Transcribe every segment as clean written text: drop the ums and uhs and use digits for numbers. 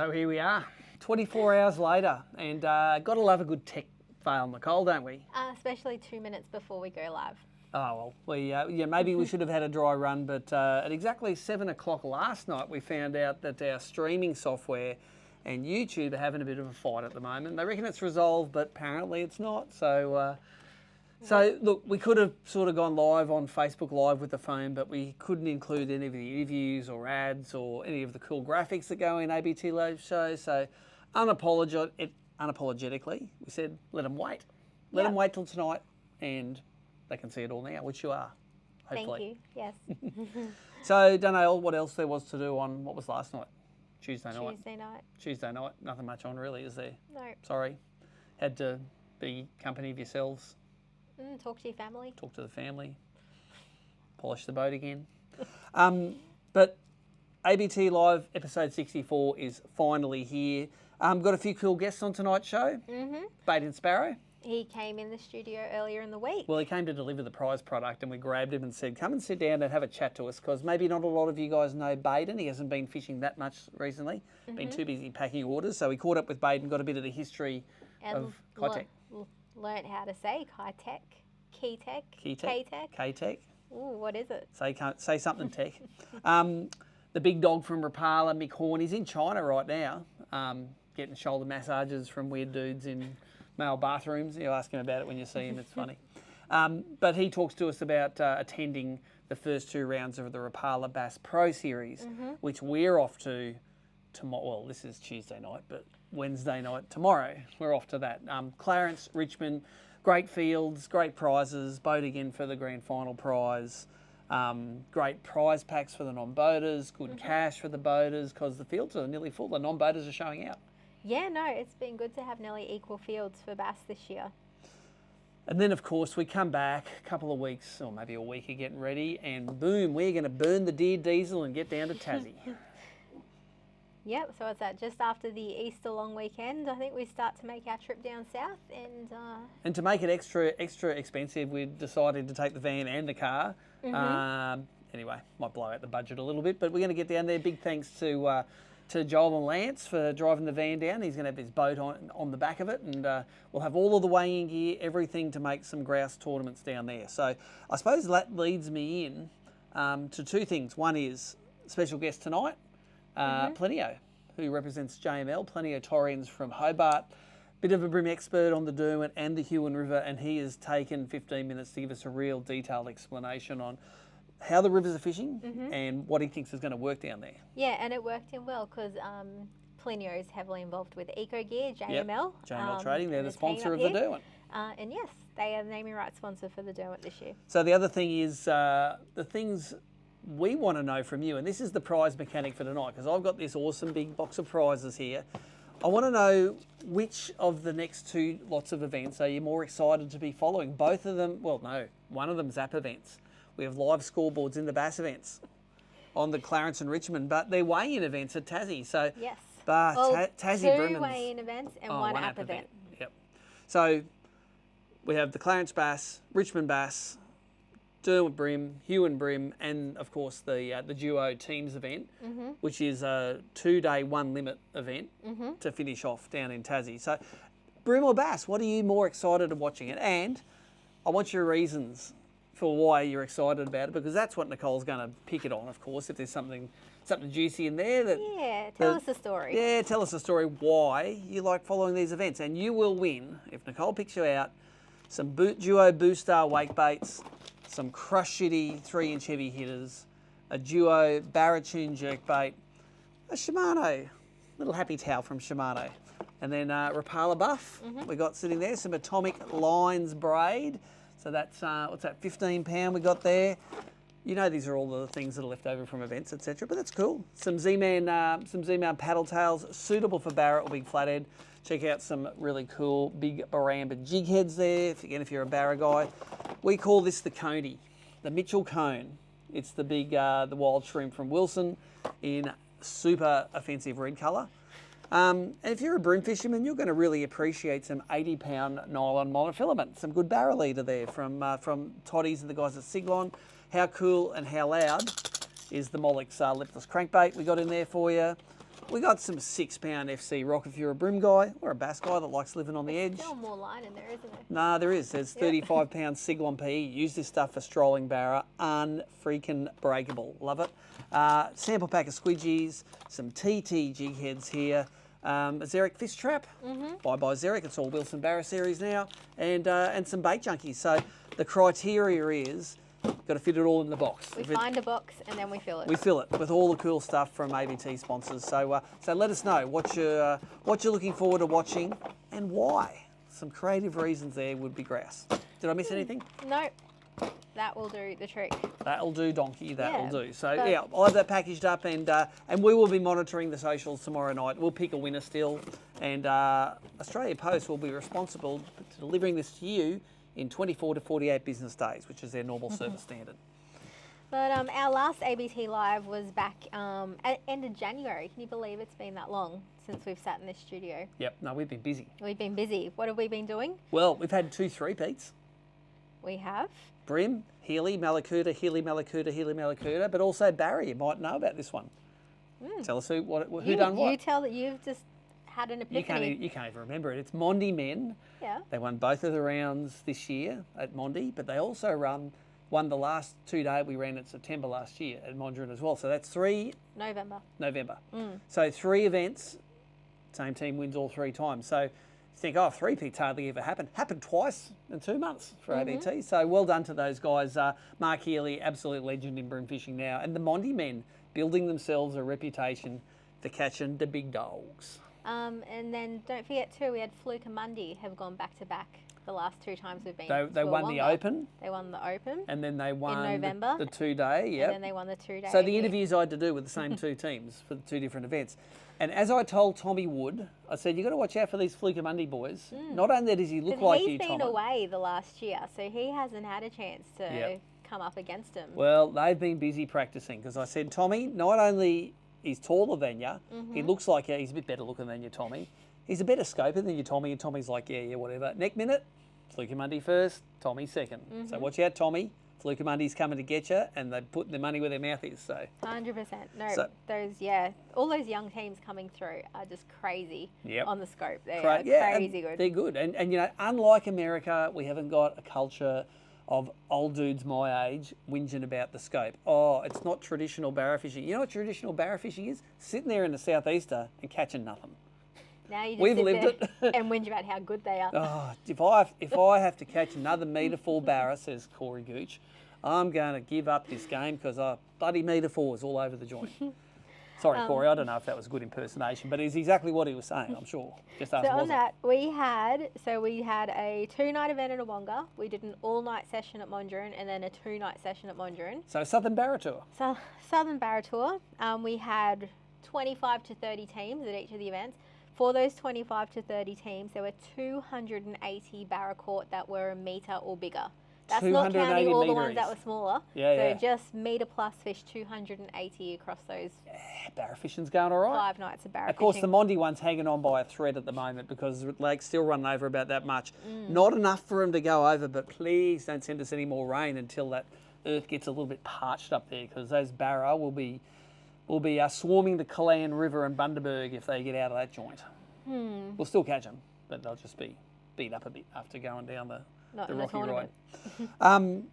So here we are, 24 hours later, and got to love a good tech fail, Nicole, don't we? Especially 2 minutes before we go live. Oh, well, maybe we should have had a dry run, but at exactly 7 o'clock last night, we found out that our streaming software and YouTube are having a bit of a fight at the moment. They reckon it's resolved, but apparently it's not. So look, we could have sort of gone live on Facebook Live with the phone, but we couldn't include any of the interviews or ads or any of the cool graphics that go in ABT live shows. So unapologetically, we said, let them wait. Let them wait till tonight, and they can see it all now, which you are, hopefully. Thank you, yes. So, don't know what else there was to do on, what was last night? Tuesday night. Tuesday night. Nothing much on really, is there? No. Sorry. Had to be company of yourselves. Talk to your family. Talk to the family. Polish the boat again. But ABT Live episode 64 is finally here. Got a few cool guests on tonight's show. Baden Sparrow. He came in the studio earlier in the week. Well, he came to deliver the prize product, and we grabbed him and said, come and sit down and have a chat to us, because maybe not a lot of you guys know Baden. He hasn't been fishing that much recently, been too busy packing orders. So we caught up with Baden, got a bit of the history of Keitech. Learned how to say Keitech. Keitech. Ooh, what is it? Say something tech. The big dog from Rapala, Mick Horn, he's in China right now, getting shoulder massages from weird dudes in male bathrooms. You ask him about it when you see him, it's funny. But he talks to us about attending the first 2 rounds of the Rapala Bass Pro Series, which we're off to tomorrow. Well, this is Tuesday night, but Wednesday night, tomorrow, we're off to that. Clarence, Richmond, great fields, great prizes, boat again for the grand final prize. Great prize packs for the non-boaters, good cash for the boaters, because the fields are nearly full. The non-boaters are showing out. Yeah, no, it's been good to have nearly equal fields for bass this year. And then, of course, we come back a couple of weeks, or maybe a week of getting ready, and boom, we're going to burn the deer diesel and get down to Tassie. Yep, so it's that just after the Easter long weekend, I think we start to make our trip down south. And to make it extra expensive, we decided to take the van and the car. Anyway, might blow out the budget a little bit, but we're going to get down there. Big thanks to Joel and Lance for driving the van down. He's going to have his boat on the back of it, and we'll have all of the weighing gear, everything to make some grouse tournaments down there. So I suppose that leads me in to 2 things. One is special guest tonight, Plinio, who represents JML, Plinio Taurians from Hobart. Bit of a Bream expert on the Derwent and the Huon River, and he has taken 15 minutes to give us a real detailed explanation on how the rivers are fishing and what he thinks is going to work down there. Yeah, and it worked in well because Plinio is heavily involved with Eco Gear, JML. JML Trading, they're the sponsor of the Derwent. And yes, they are the naming rights sponsor for the Derwent this year. So the other thing is the things we want to know from you, and this is the prize mechanic for tonight, because I've got this awesome big box of prizes here. I want to know which of the next 2 lots of events are you more excited to be following? Both of them, well, no, one of them's app events. We have live scoreboards in the bass events on the Clarence and Richmond, but they're weigh-in events at Tassie. So, yes. But Tassie, 2 weigh-in events and one app event. Yep. So we have the Clarence Bass, Richmond Bass, Derwent Bream, Huon Bream, and of course the duo teams event, which is a 2-day 1 limit event to finish off down in Tassie. So, Bream or Bass, what are you more excited of watching it? And I want your reasons for why you're excited about it, because that's what Nicole's going to pick it on, of course, if there's something juicy in there. Tell us a story. Yeah, tell us a story why you like following these events. And you will win, if Nicole picks you out, some duo Boostar wake baits, some Crush Shitty 3-inch heavy hitters, a duo Baratune jerkbait, a Shimano, little happy towel from Shimano, and then Rapala Buff we got sitting there, some Atomic Lines braid. So that's, what's that, 15 pound we got there. You know, these are all the things that are left over from events, etc. But that's cool. Some Z-Man paddle tails, suitable for Barra or big flathead. Check out some really cool big Baramba jig heads there, if you're a Barra guy. We call this the Coney, the Mitchell Cone. It's the big, the wild shrimp from Wilson in super offensive red colour. And if you're a bream fisherman, you're going to really appreciate some 80-pound nylon monofilament, some good barra leader there from Toddy's and the guys at Siglon. How cool and how loud is the Mollix lipless crankbait we got in there for you. We got some 6-pound FC rock if you're a bream guy or a bass guy that likes living on the edge. Still more line in there, isn't there? Nah, there is. There's 35-pound Siglon PE. Use this stuff for strolling barra. Unfreaking breakable. Love it. Sample pack of squidgies, some TT jig heads here. A Xeric fish trap. Bye Xeric. It's all Wilson Barra series now. And some bait junkies. So the criteria is got to fit it all in the box. We find a box and then we fill it. We fill it with all the cool stuff from ABT sponsors. So let us know what you're looking forward to watching and why. Some creative reasons there would be grouse. Did I miss anything? No, that will do the trick. That'll do, donkey. That'll Yeah, do. So yeah, I'll have that packaged up, and we will be monitoring the socials tomorrow night. We'll pick a winner still, and Australia Post will be responsible for delivering this to you in 24 to 48 business days, which is their normal service standard. But our last ABT live was back at end of January. Can you believe it's been that long since we've sat in this studio? Yep. No, we've been busy. We've been busy. What have we been doing? Well, we've had 2 3-peats. We have. Bream, Healy, Malakuta, Healy, Malakuta, but also Barry. You might know about this one. Tell us who done what. You tell that you've just had an epiphany. You can't even remember it. It's Mondi men. Yeah. They won both of the rounds this year at Mondi, but they also won the last 2 days we ran in September last year at Mondrian as well. So that's 3 November. So 3 events, same team wins all 3 times. So you think, 3-peats hardly ever happened. Happened twice in 2 months for ABT. So well done to those guys. Mark Healy, absolute legend in bream fishing now. And the Mondi men building themselves a reputation for catching the big dogs. And then don't forget too, we had Fluke and Mundy have gone back to back the last 2 times we've been. They won the Open. They won the Open. And then they won in November. the 2-day. Yep. And then they won the 2-day. So the interviews I had to do with the same 2 teams for the 2 different events. And as I told Tommy Wood, I said, you've got to watch out for these Fluke and Mundy boys. Not only does he look like you, Tommy. He's been away the last year, so he hasn't had a chance to come up against him. Well, they've been busy practicing because I said, Tommy, not only he's taller than you, he looks like he's a bit better looking than you, Tommy. He's a better scoper than you, Tommy, and Tommy's like, yeah, whatever. Next minute, Fluke and Mundy first, Tommy second. So watch out, Tommy. Fluke and Mundy's coming to get you, and they're putting their money where their mouth is. So 100%. All those young teams coming through are just crazy on the scope. They are crazy good. They're good, and you know, unlike America, we haven't got a culture of old dudes my age whinging about the scope. Oh, it's not traditional barra fishing. You know what traditional barra fishing is? Sitting there in the southeaster and catching nothing. Now you just We've sit lived there and whinge about how good they are. Oh, if I have to catch another metre 4 barra, says Corey Gooch, I'm going to give up this game because bloody metre 4s all over the joint. Sorry, Corey, I don't know if that was a good impersonation, but it's exactly what he was saying, I'm sure. Just ask on that, we had a 2-night event at Awonga. We did an all-night session at Mondrian and then a 2-night session at Mondrian. So Southern Barra Tour. So Southern Barra Tour. We had 25 to 30 teams at each of the events. For those 25 to 30 teams, there were 280 barra caught that were a metre or bigger. That's not counting all the ones that were smaller. So just metre plus fish, 280 across those. Barra fishing's going all right. 5 nights of barra fishing. Of course, the Mondi one's hanging on by a thread at the moment because the lake's still running over about that much. Not enough for them to go over, but please don't send us any more rain until that earth gets a little bit parched up there because those barra will be swarming the Clarence River and Bundaberg if they get out of that joint. We'll still catch them, but they'll just be beat up a bit after going down the rocky ride.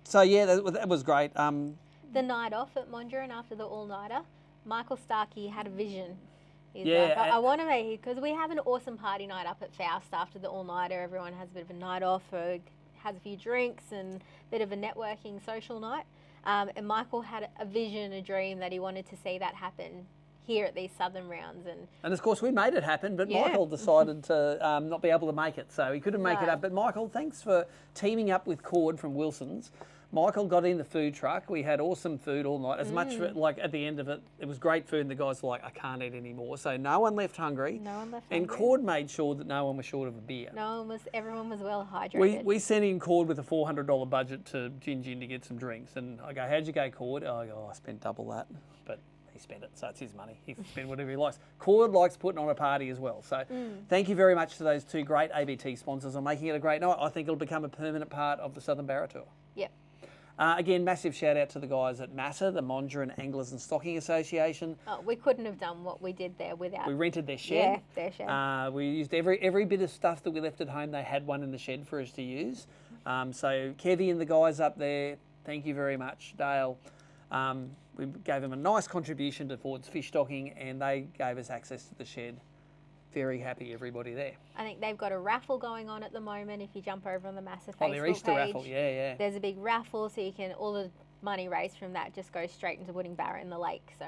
So yeah, that was great. The night off at Mondrian after the all-nighter, Michael Starkey had a vision. He's Yeah, like, I want to make, because we have an awesome party night up at Faust after the all-nighter. Everyone has a bit of a night off, has a few drinks and a bit of a networking social night. And Michael had a vision, a dream that he wanted to see that happen here at these southern rounds. And of course we made it happen, but Michael decided to not be able to make it, so he couldn't make it up. But Michael, thanks for teaming up with Cord from Wilson's. Michael got in the food truck. We had awesome food all night. As much like at the end of it, it was great food and the guys were like, I can't eat anymore. So no one left hungry. No one left and hungry. Cord made sure that no one was short of a beer. Everyone was well hydrated. We sent in Cord with a $400 budget to Gin to get some drinks. And I go, how'd you go, Cord? I go, I spent double that. But he spent it, so it's his money. He can spend whatever he likes. Cord likes putting on a party as well. So thank you very much to those 2 great ABT sponsors on making it a great night. I think it'll become a permanent part of the Southern Barra Tour. Yep. Again, massive shout out to the guys at MASA, the Mondrian Anglers and Stocking Association. Oh, we couldn't have done what we did there without. We rented their shed. Yeah, their shed. We used every bit of stuff that we left at home. They had one in the shed for us to use. So Kevy and the guys up there, thank you very much, Dale. We gave them a nice contribution towards fish stocking, and they gave us access to the shed. Very happy, everybody there. I think they've got a raffle going on at the moment. If you jump over on the massive Facebook Oh, their Easter page, raffle, yeah. there's a big raffle, so you can all the money raised from that just goes straight into putting barra in the lake. So,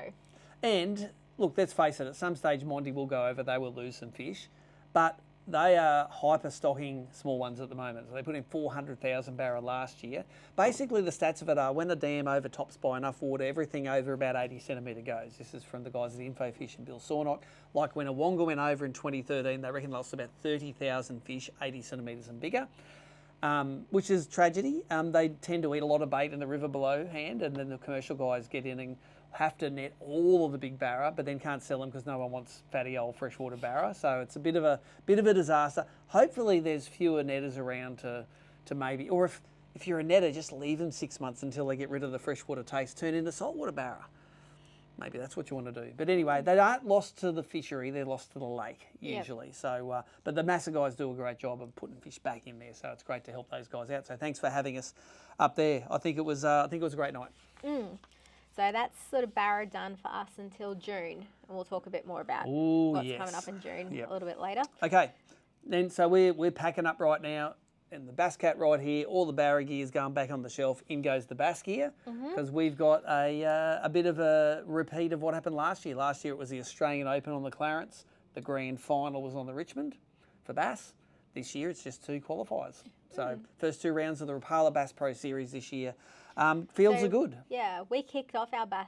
and look, let's face it. At some stage, Monty will go over. They will lose some fish, but they are hyper stocking small ones at the moment. So they put in 400,000 barra last year. Basically, the stats of it are when a dam overtops by enough water, everything over about 80 centimetre goes. This is from the guys at InfoFish and Bill Sornock. Like when a wonga went over in 2013, they reckon they lost about 30,000 fish, 80 centimetres and bigger, which is tragedy. They tend to eat a lot of bait in the river below hand, and then the commercial guys get in and have to net all of the big barra, but then can't sell them because no one wants fatty old freshwater barra. So it's a bit of a disaster. Hopefully there's fewer netters around to maybe, or if you're a netter, just leave them 6 months until they get rid of the freshwater taste, turn into saltwater barra. Maybe that's what you want to do. But anyway, they aren't lost to the fishery, they're lost to the lake usually. Yep. So, but the MASA guys do a great job of putting fish back in there. So it's great to help those guys out. So thanks for having us up there. I think it was a great night. So that's sort of barra done for us until June, and we'll talk a bit more about what's coming up in June a little bit later. Okay, then so we're packing up right now, and the Bass Cat right here. All the barra gear is going back on the shelf. In goes the bass gear, because we've got a bit of a repeat of what happened last year. Last year it was the Australian Open on the Clarence. The grand final was on the Richmond for bass. This year it's just 2 qualifiers. So first 2 rounds of the Rapala Bass Pro Series this year. Fields are good. Yeah, we kicked off our bass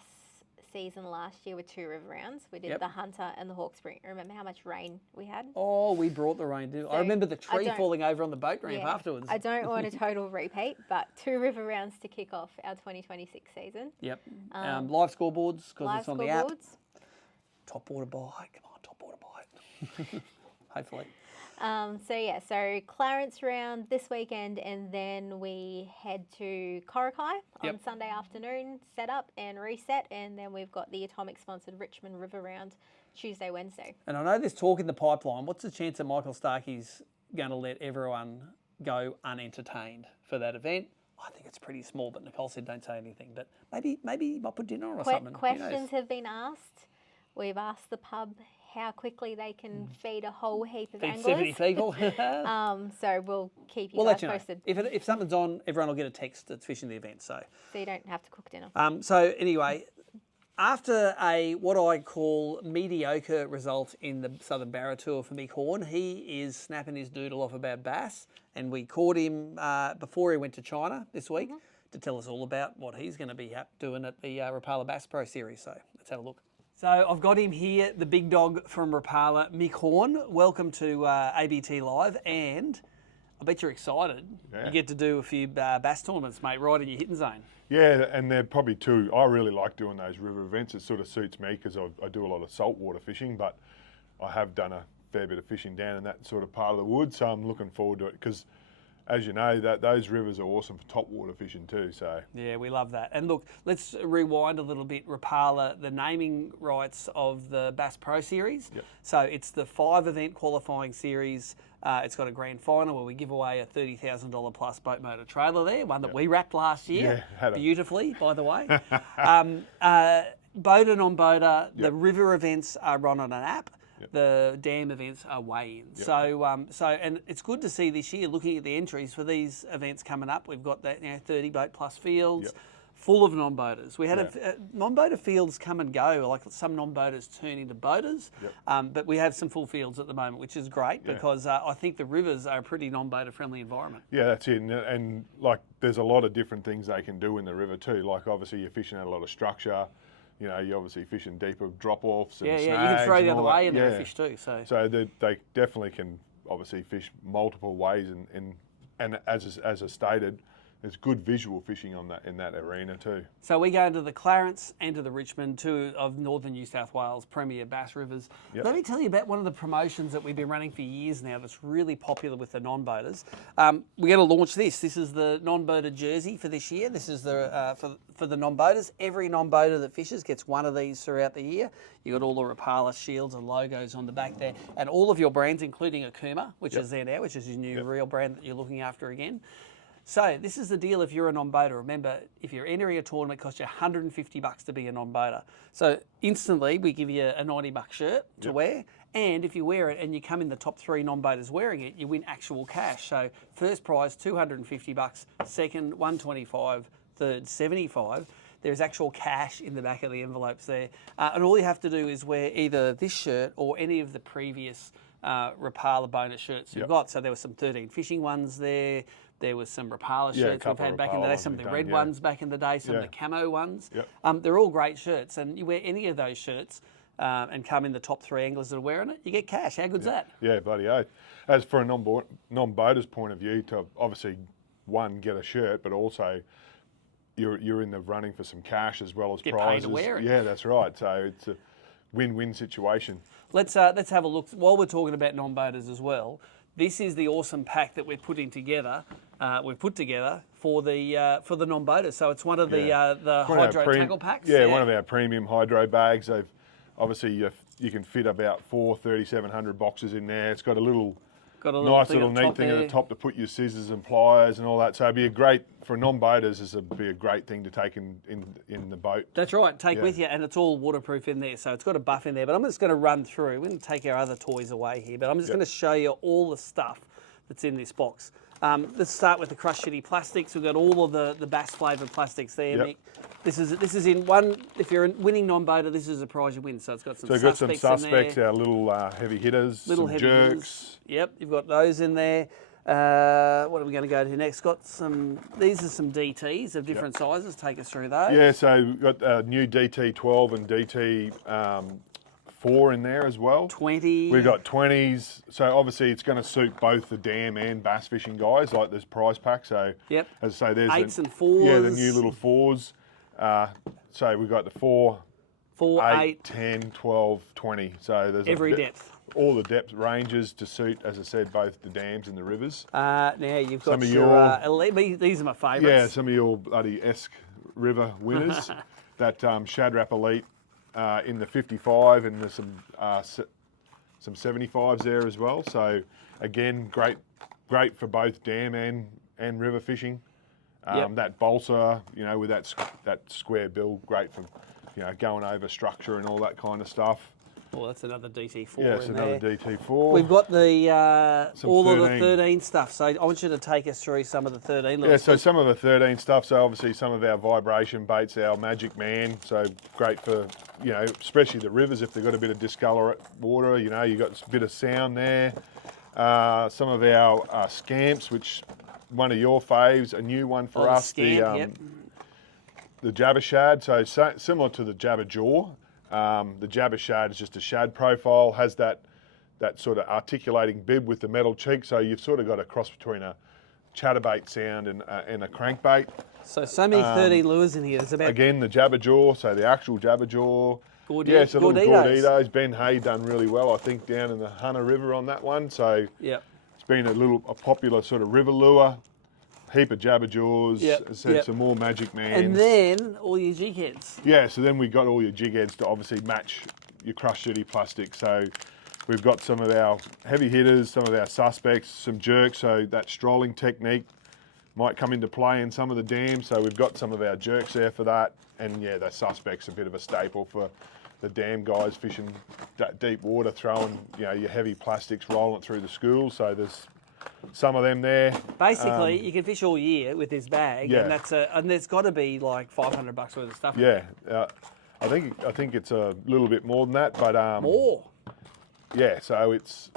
season last year with 2 river rounds. We did the Hunter and the Hawkesbury. Remember how much rain we had? Oh, we brought the rain. I remember the tree falling over on the boat ramp afterwards. I don't want a total repeat, but 2 river rounds to kick off our 2026 season. Yep. Live scoreboards because it's on the app. Top water bite. Come on, top water bite. Hopefully. So Clarence round this weekend, and then we head to Coraki on Sunday afternoon, set up and reset, and then we've got the Atomic sponsored Richmond River round Tuesday, Wednesday. And I know there's talk in the pipeline. What's the chance that Michael Starkey's going to let everyone go unentertained for that event? I think it's pretty small, but Nicole said don't say anything. But maybe he might put dinner on or something. Questions have been asked. We've asked the pub how quickly they can feed a whole heap of anglers. 70 people. So we'll keep you guys posted. If something's on, everyone will get a text that's fishing the event. So you don't have to cook dinner. So anyway, after what I call mediocre result in the Southern Barra Tour for Mick Horn, he is snapping his doodle off about bass, and we caught him before he went to China this week to tell us all about what he's going to be doing at the Rapala Bass Pro Series. So let's have a look. So I've got him here, the big dog from Rapala, Mick Horn. Welcome to ABT Live, and I bet you're excited. Yeah. You get to do a few bass tournaments, mate, right in your hitting zone. Yeah, and they're probably 2. I really like doing those river events. It sort of suits me because I do a lot of saltwater fishing, but I have done a fair bit of fishing down in that sort of part of the woods, so I'm looking forward to it because, as you know, those rivers are awesome for topwater fishing too. So yeah, we love that. And look, let's rewind a little bit. Rapala, the naming rights of the Bass Pro Series. Yep. So it's the 5-event qualifying series. It's got a grand final where we give away a $30,000 plus boat motor trailer there, one that we wrapped last year beautifully, by the way. Boater, non-boater, the river events are run on an app. The dam events are weigh-in. So and it's good to see this year, looking at the entries for these events coming up, we've got that 30 boat plus fields, full of non-boaters. We had non-boater fields come and go, like some non-boaters turn into boaters, but we have some full fields at the moment, which is great because I think the rivers are a pretty non-boater friendly environment. Yeah, that's it. And like there's a lot of different things they can do in the river too. Like obviously you're fishing at a lot of structure. You know, you're obviously fishing deeper drop-offs and snags. You can throw the other way in there and fish too. So they definitely can obviously fish multiple ways, and as I stated, there's good visual fishing on that in that arena too. So we go to the Clarence and to the Richmond, two of northern New South Wales premier bass rivers. Yep. Let me tell you about one of the promotions that we've been running for years now that's really popular with the non-boaters. We're going to launch this. This is the non-boater jersey for this year. This is the for the non-boaters. Every non-boater that fishes gets one of these throughout the year. You've got all the Rapala shields and logos on the back there, and all of your brands, including Akuma, which is there now, which is your new real brand that you're looking after again. So this is the deal if you're a non-boater. Remember, if you're entering a tournament, it costs you $150 to be a non-boater. So instantly we give you a $90 shirt to wear. And if you wear it and you come in the top 3 non-boaters wearing it, you win actual cash. So first prize, $250, second, $125, third, $75. There's actual cash in the back of the envelopes there. And all you have to do is wear either this shirt or any of the previous Rapala bonus shirts you've got. So there were some 13 fishing ones there. There was some Rapala shirts we've had back in the day, some of the red ones back in the day, some of the camo ones. They're all great shirts, and you wear any of those shirts and come in the top 3 anglers that are wearing it, you get cash. How good's that? Yeah, bloody oath. As for a non-boater's point of view, to obviously, one, get a shirt, but also you're in the running for some cash as well as get prizes. Paid to wear it. Yeah, that's right. So it's a win-win situation. Let's have a look. While we're talking about non-boaters as well, this is the awesome pack that we're putting together. We've put together for the non-boaters. So it's one of the hydro tackle packs. Yeah, one of our premium hydro bags. They've obviously you can fit about 4 3,700 boxes in there. It's got a nice little neat thing at the top to put your scissors and pliers and all that. So it'd be a great, for non-boaters, it'd be a great thing to take in the boat. That's right, take with you, and it's all waterproof in there. So it's got a buff in there, but I'm just going to run through. We're going to take our other toys away here, but I'm just going to show you all the stuff that's in this box. Let's start with the crushed shitty plastics. We've got all of the bass flavoured plastics there, Mick. This is in one. If you're a winning non-boater, this is a prize you win. So it's got some. So we've got some suspects, our little heavy hitters, some jerks. Hitters. Yep, you've got those in there. What are we going to go to next? Got some. These are some DTs of different sizes. Take us through those. Yeah, so we've got new DT 12 and DT 4 in there as well. 20. We've got 20s. So obviously it's going to suit both the dam and bass fishing guys, like this prize pack. So as I say, there's 8s and 4s. Yeah, the new little 4s. So we've got the 4, 8, 10, 12, 20. So there's every depth. All the depth ranges to suit, as I said, both the dams and the rivers. Now you've got these are my favourites. Yeah, some of your bloody Esk River winners. That Shadrap Elite in the 55, and there's some 75s there as well. So again, great for both dam and river fishing. That balsa, with that square bill, great for going over structure and all that kind of stuff. Oh, that's another DT4. Yeah, it's another DT4. We've got the all 13. Of the 13 stuff. So I want you to take us through some of the 13. Yeah, so some of the 13 stuff. So obviously some of our vibration baits, our Magic Man. So great for especially the rivers if they've got a bit of discolorate water. You got a bit of sound there. Some of our scamps, which one of your faves, a new one for us. Scamp, the Jabber Shad. So similar to the Jabber Jaw. The Jabber Shad is just a shad profile, has that sort of articulating bib with the metal cheek, so you've sort of got a cross between a chatterbait sound and a crankbait. So many 13 lures in here. There's about again the Jabber Jaw, so the actual Jabber Jaw. Gorditos. Little Gorditos. Ben Hay done really well, I think, down in the Hunter River on that one. So it's been a popular sort of river lure. Heap of Jabber Jaws, some more Magic Mans. And then all your jig heads. Yeah, so then we got all your jig heads to obviously match your crushed shitty plastic. So we've got some of our heavy hitters, some of our suspects, some jerks. So that strolling technique might come into play in some of the dams. So we've got some of our jerks there for that. And the suspects a bit of a staple for the dam guys fishing that deep water, throwing your heavy plastics, rolling it through the schools. So there's some of them there. Basically, you can fish all year with this bag, and there's got to be like $500 worth of stuff. Yeah, I think it's a little bit more than that, but more. Yeah, so it's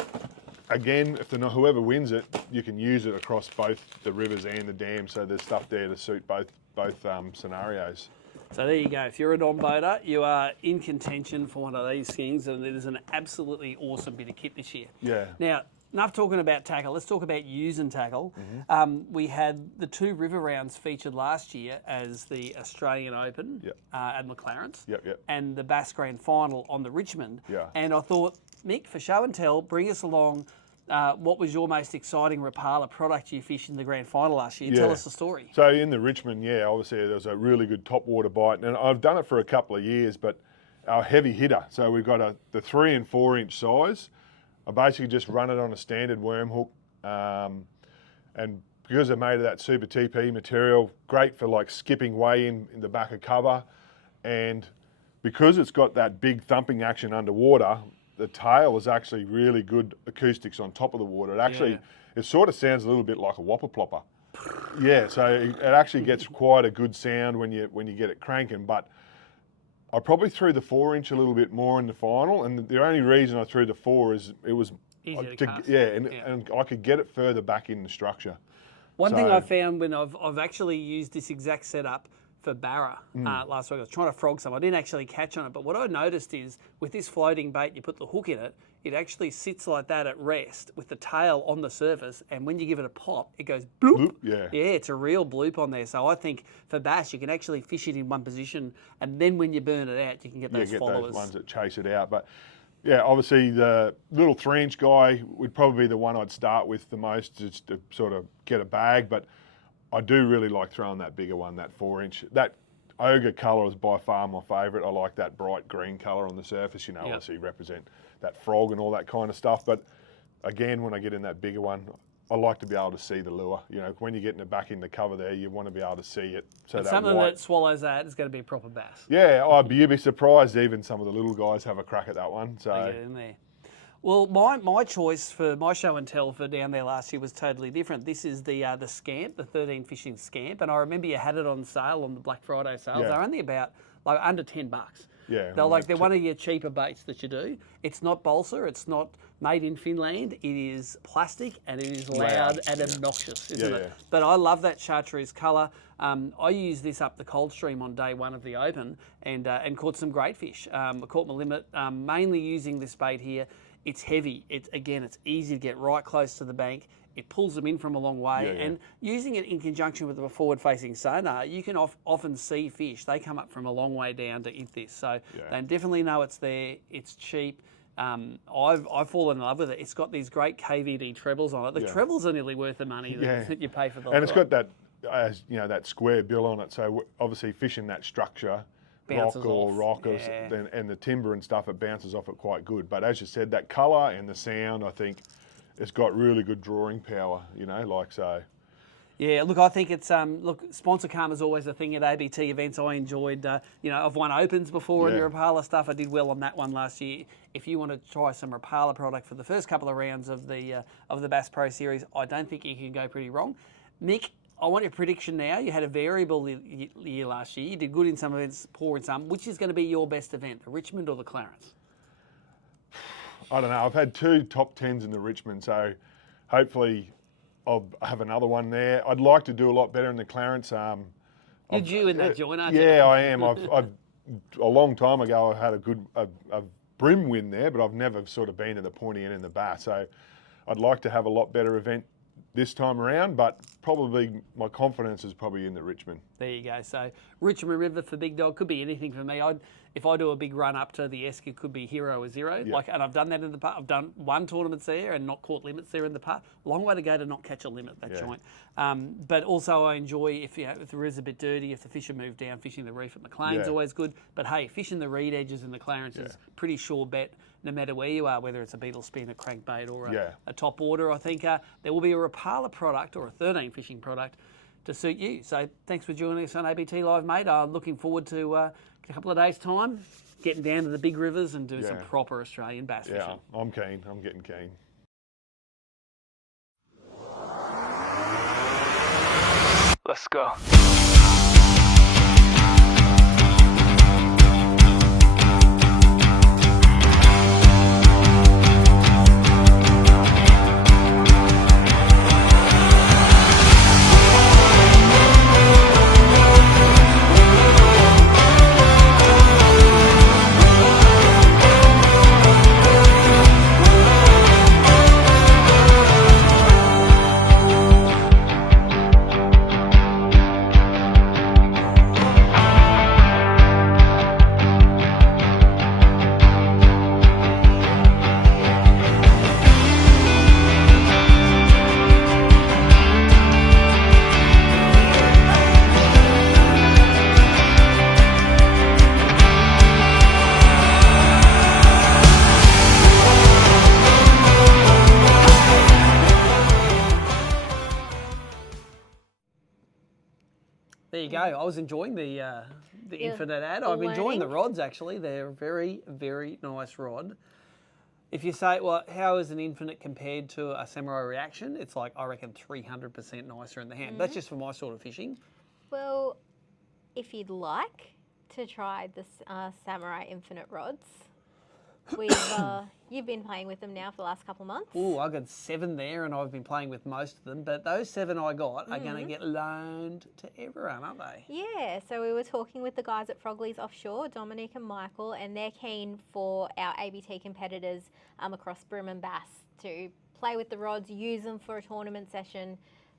again, if whoever wins it, you can use it across both the rivers and the dam. So there's stuff there to suit both scenarios. So there you go. If you're a non-boater, you are in contention for one of these things, and it is an absolutely awesome bit of kit this year. Yeah. Now, enough talking about tackle. Let's talk about using tackle. We had the 2 river rounds featured last year as the Australian Open at McLaren's and the Bass Grand Final on the Richmond. And I thought, Mick, for show and tell, bring us along. What was your most exciting Rapala product you fished in the Grand Final last year? Tell us the story. So in the Richmond, obviously there was a really good top water bite, and I've done it for a couple of years, but our heavy hitter, so we've got the 3 and 4 inch size. I basically just run it on a standard worm hook, and because they're made of that super TP material, great for like skipping way in the back of cover, and because it's got that big thumping action underwater, the tail is actually really good acoustics on top of the water. It actually, it sort of sounds a little bit like a whopper plopper. So it actually gets quite a good sound when you get it cranking. But I probably threw the 4 inch a little bit more in the final, and the only reason I threw the 4 is it was easier to cast. And I could get it further back in the structure. One thing I found when I've actually used this exact setup for Barra last week, I was trying to frog some. I didn't actually catch on it, but what I noticed is with this floating bait, you put the hook in it, it actually sits like that at rest with the tail on the surface, and when you give it a pop, it goes bloop. Yeah, it's a real bloop on there. So I think for bass, you can actually fish it in one position, and then when you burn it out, you can get those followers. Those ones that chase it out. But obviously the little 3 inch guy would probably be the one I'd start with the most, just to sort of get a bag. But I do really like throwing that bigger one, that 4 inch. That ogre colour is by far my favourite. I like that bright green colour on the surface, obviously represent that frog and all that kind of stuff. But again, when I get in that bigger one, I like to be able to see the lure. When you're getting it back in the cover there, you want to be able to see it. So and something that swallows that is going to be a proper bass. Yeah, you'd be surprised even some of the little guys have a crack at that one. So they get in there. Well, my choice for my show and tell for down there last year was totally different. This is the Scamp, the 13 fishing Scamp, and I remember you had it on sale on the Black Friday sales. They're only about under $10. They're one of your cheaper baits that you do. It's not balsa, it's not made in Finland. It is plastic and it is loud and obnoxious, isn't it? But I love that chartreuse colour. I used this up the Coldstream on day 1 of the Open and caught some great fish. I caught my limit, mainly using this bait here. It's heavy. It's easy to get right close to the bank. It pulls them in from a long way. And using it in conjunction with a forward-facing sonar, you can often see fish. They come up from a long way down to eat this. So they definitely know it's there. It's cheap. I've fallen in love with it. It's got these great KVD trebles on it. The trebles are nearly worth the money that you pay for them. And it's got that, that square bill on it. So obviously fishing that structure, bounces rock, and the timber and stuff, it bounces off it quite good. But as you said, that colour and the sound, I think, it's got really good drawing power, so. Yeah, look, I think it's, sponsor karma is always a thing at ABT events. I enjoyed, I've won Opens before in the Rapala stuff. I did well on that one last year. If you want to try some Rapala product for the first couple of rounds of the Bass Pro Series, I don't think you can go pretty wrong. Mick, I want your prediction now. You had a variable year last year. You did good in some events, poor in some. Which is going to be your best event, the Richmond or the Clarence? I don't know. I've had 2 top 10s in the Richmond, so hopefully I'll have another one there. I'd like to do a lot better in the Clarence. You're due in that joint, aren't you? Yeah, I am. I've a long time ago I had a Bream win there, but I've never sort of been to the pointy end in the Bass. So I'd like to have a lot better event this time around, but probably my confidence is probably in the Richmond. There you go. So Richmond River for Big Dog could be anything for me. If I do a big run up to the Esk, it could be hero or zero. And I've done that in the past. I've done 1 tournament there and not caught limits there in the past. Long way to go to not catch a limit, that joint. But also I enjoy if the river's a bit dirty, if the fish have moved down, fishing the reef at McLean's always good. But hey, fishing the reed edges in the Clarence is pretty sure bet no matter where you are, whether it's a beetle spin, a crankbait or a top order. I think there will be a Rapala product or a 13 fishing product to suit you. So thanks for joining us on ABT Live, mate. Looking forward to a couple of days' time, getting down to the big rivers and doing some proper Australian bass fishing. Yeah, I'm keen. I'm getting keen. Let's go. you go. I was enjoying the Infinite ad. I'm learning. enjoying the rods, actually. They're a very, very nice rod. If you say, well, how is an Infinite compared to a Samurai Reaction? It's like, I reckon, 300% nicer in the hand. That's just for my sort of fishing. Well, if you'd like to try the Samurai Infinite rods, you've been playing with them now for the last couple of months. Oh, I got 7 there, and I've been playing with most of them. But those 7 I got are going to get loaned to everyone, aren't they? Yeah, so we were talking with the guys at Frogley's Offshore, Dominic and Michael, and they're keen for our ABT competitors across Bream and Bass to play with the rods, use them for a tournament session,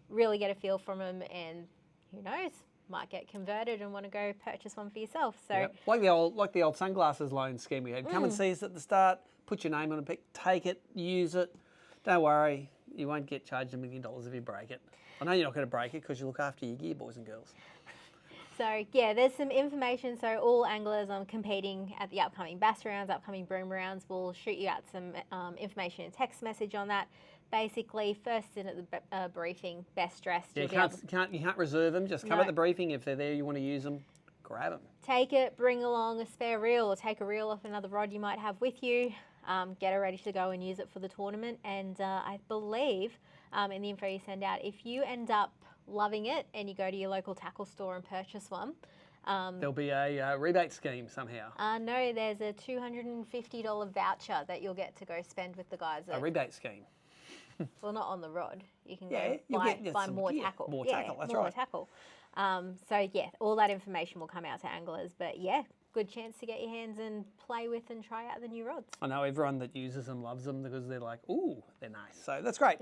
really get a feel from them, and who knows, might get converted and want to go purchase one for yourself. So Yep. Like the old sunglasses loan scheme we had. Come and see us at the start, put your name on a pick, take it, use it. Don't worry, you won't get charged $1 million if you break it. I know you're not going to break it because you look after your gear, boys and girls. So yeah, there's some information. So all anglers competing at the upcoming bass rounds, upcoming bream rounds, will shoot you out some information and text message on that. Basically, first in at the briefing, best dressed. Yeah, you can't reserve them. Just come at the briefing. If they're there, you want to use them, grab them. Take it, bring along a spare reel or take a reel off another rod you might have with you. Get it ready to go and use it for the tournament. And I believe in the info you send out, if you end up loving it and you go to your local tackle store and purchase one, there'll be a rebate scheme somehow. No, there's a $250 voucher that you'll get to go spend with the guys. A rebate scheme. Well, not on the rod. You can Yeah, go buy some more gear. tackle. More tackle, that's right. Tackle. So yeah, all that information will come out to anglers. But yeah, good chance to get your hands and play with and try out the new rods. I know everyone that uses them loves them because they're like, ooh, they're nice. So that's great.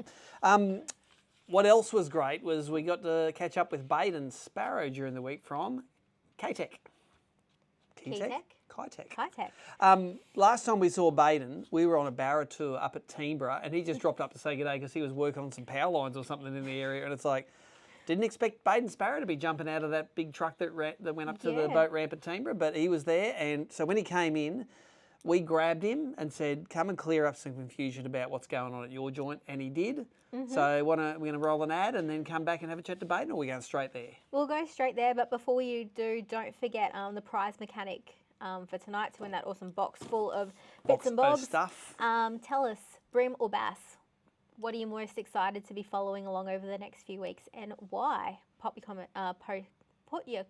What else was great was we got to catch up with Baden Sparrow during the week from Keitech. Keitech. Last time we saw Baden, we were on a barra tour up at Teenborough, and he just dropped up to say good day because he was working on some power lines or something in the area, and it's like, didn't expect Baden Sparrow to be jumping out of that big truck that went up to the boat ramp at Teenborough, but he was there, and so when he came in, we grabbed him and said, come and clear up some confusion about what's going on at your joint, and he did. So we're going to roll an ad and then come back and have a chat to Baden, or are we going straight there? We'll go straight there, but before you do, don't forget the prize mechanic for tonight to win that awesome box full of bits and bobs. Stuff. Tell us, Bream or Bass, what are you most excited to be following along over the next few weeks, and why? Put your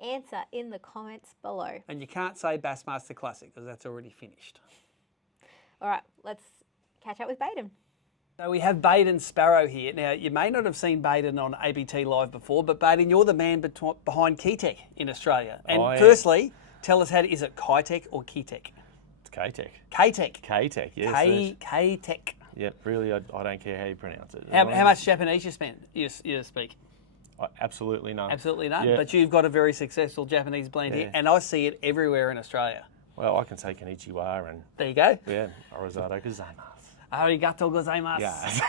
answer in the comments below. And you can't say Bassmaster Classic because that's already finished. All right, let's catch up with Baden. So we have Baden Sparrow here. Now, you may not have seen Baden on ABT Live before, but Baden, you're the man behind Keitech in Australia. And firstly, tell us, is it Keitech or Keitech? It's Keitech. Keitech, yes. Keitech. Yep, really, I don't care how you pronounce it. How much Japanese you speak? Absolutely none. Absolutely none. Yeah. But you've got a very successful Japanese blend here, and I see it everywhere in Australia. Well, I can say konnichiwa and... There you go. Yeah, arigato gozaimasu. Arigato gozaimasu.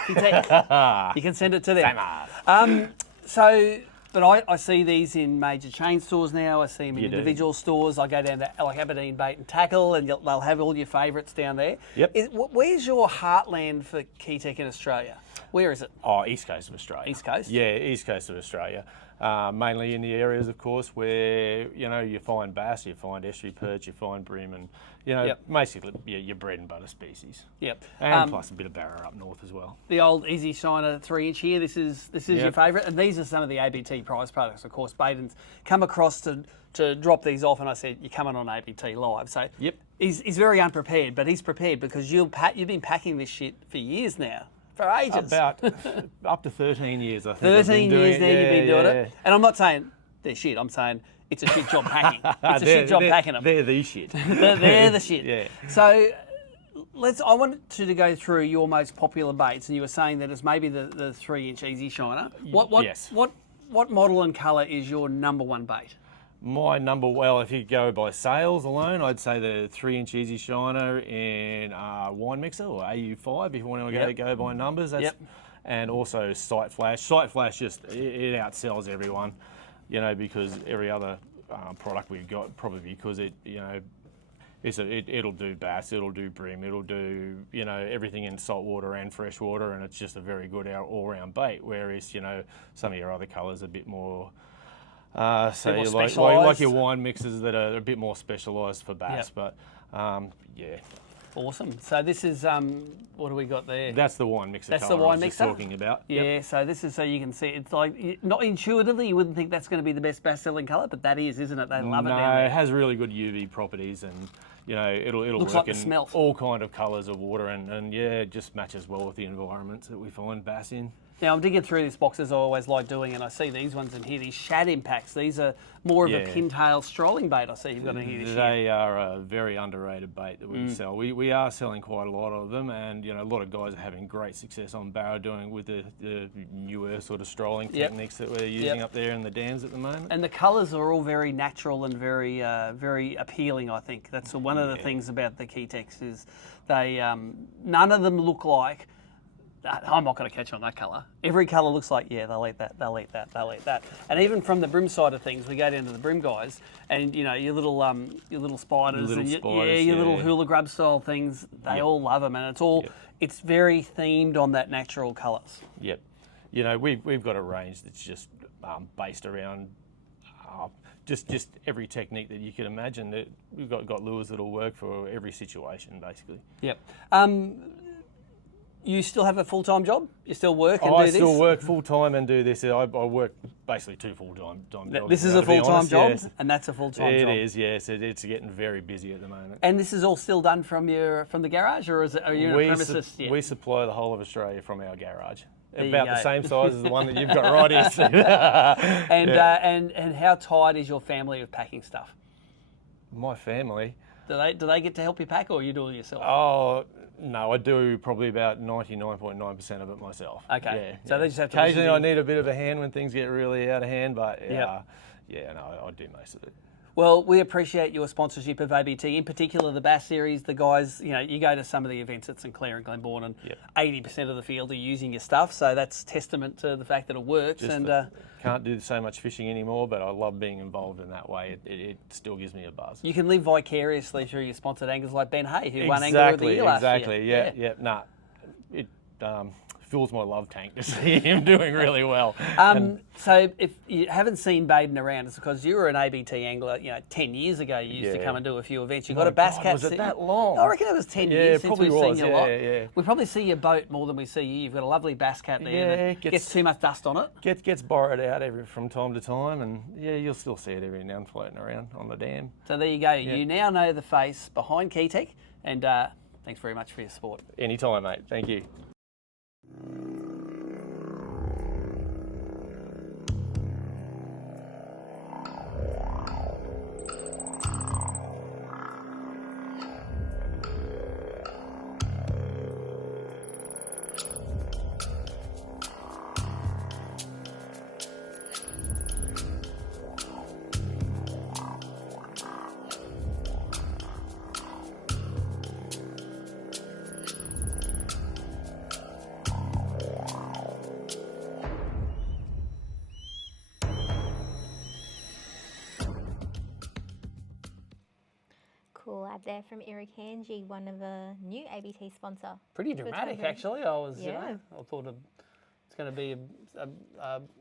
Yeah. You can send it to them. Gozaimasu. But I see these in major chain stores now. I see them in You do. individual stores. I go down to like Aberdeen Bait and Tackle, and they'll have all your favourites down there. Yep. Where's your heartland for Keitech in Australia? Where is it? Oh, East Coast of Australia. East Coast? Yeah, East Coast of Australia. Mainly in the areas, of course, where, you find bass, you find estuary perch, you find bream, and, basically your bread and butter species. Yep. And plus a bit of barra up north as well. The old Easy Shiner 3-inch here, this is your favourite, and these are some of the ABT prize products. Of course, Baden's come across to drop these off, and I said, you're coming on ABT Live. So he's very unprepared, but he's prepared because you've been packing this shit for years now. For ages. About up to 13 years, I think. 13 years now you've been doing it. And I'm not saying they're shit, I'm saying it's a shit job packing. It's a shit job packing them. They're the shit. they're the shit. Yeah. So I wanted to go through your most popular baits, and you were saying that it's maybe the 3-inch Easy Shiner. Yes. What model and colour is your number one bait? My if you go by sales alone, I'd say the 3-inch Easy Shiner in Wine Mixer or AU5 if you want to go by numbers. And also Sight Flash. Sight Flash it outsells everyone, because every other product we've got, probably because it'll do bass, it'll do bream, it'll do everything in saltwater and freshwater, and it's just a very good all-round bait. Whereas some of your other colours are a bit more So more you like specialised. your wine mixers that are a bit more specialised for bass, Yep. but yeah. Awesome. So this is, what do we got there? That's the wine mixer That's the colour I wine was just mixer? talking about. Yeah, Yep. so this is so you can see, it's like, not intuitively, you wouldn't think that's going to be the best best-selling colour, but that is, isn't it? They love it down No, there. it has really good UV properties, and you know it'll Looks work like the in smelt. all kind of colours of water, and yeah, it just matches well with the environments that we find bass in. Now, I'm digging through this box as I always like doing, and I see these ones in here, these shad impacts. These are more of a Yeah. pintail strolling bait I see you've got in here this year. They are a very underrated bait that we sell. We are selling quite a lot of them, and you know a lot of guys are having great success on barrow doing with the newer sort of strolling Yep. techniques that we're using Yep. up there in the dams at the moment. And the colours are all very natural and very, very appealing. I think that's one of the Yeah. things about the Keitechs is they none of them look like. I'm not going to catch on that colour. Every colour looks like, yeah, they'll eat that, they'll eat that, they'll eat that. And even from the Bream side of things, we go down to the Bream guys, and you know your little spiders, Little and spiders, your little yeah. hula grub style things. They Yep. all love them, and it's all Yep. it's very themed on that natural colours. Yep. You know, we've got a range that's just based around just every technique that you can imagine. That we've got lures that'll work for every situation, basically. Yep. You still have a full-time job? You still work and do I this? still work full time and do this. I work basically two full-time jobs. This is now, a to be full-time honest, job, yes. and that's a full-time job. It is, yes. It's getting very busy at the moment. And this is all still done from the garage, or are you in a premises? We supply the whole of Australia from our garage. There you About go. the same size as the one that you've got right here, Steve. And how tight is your family of packing stuff? My family. Do they get to help you pack, or you do it yourself? Oh, no, I do probably about 99.9% of it myself. Okay. Yeah, So they just have to occasionally listen to I need a bit of a hand when things get really out of hand, but Yep. no, I do most of it. Well, we appreciate your sponsorship of ABT, in particular the Bass Series. The guys, you know, you go to some of the events at St Clair and Glenbourne, and Yep. 80% of the field are using your stuff. So that's testament to the fact that it works. Just and can't do so much fishing anymore, but I love being involved in that way. It still gives me a buzz. you can live vicariously through your sponsored anglers like Ben Hay, who won Angler of the Year last year. Exactly, yeah. Nah, it fills my love tank to see him doing really well. So if you haven't seen Baden around, it's because you were an ABT angler, 10 years ago. You used to Yeah. come and do a few events. You My got a bass God, cat. was it that long? I reckon it was 10 Yeah, years it since probably we've seen was, you a lot. yeah. We probably see your boat more than we see you. You've got a lovely bass cat there Yeah, that gets too much dust on it. Gets borrowed out from time to time, and yeah, you'll still see it every now and floating around on the dam. So there you go. You now know the face behind Keitech, and thanks very much for your support. Anytime, mate. Thank you. Cool ad there from Eric Hanji, one of the new ABT sponsor. Pretty dramatic, Totally. actually. I was, Yeah. I thought it's going to be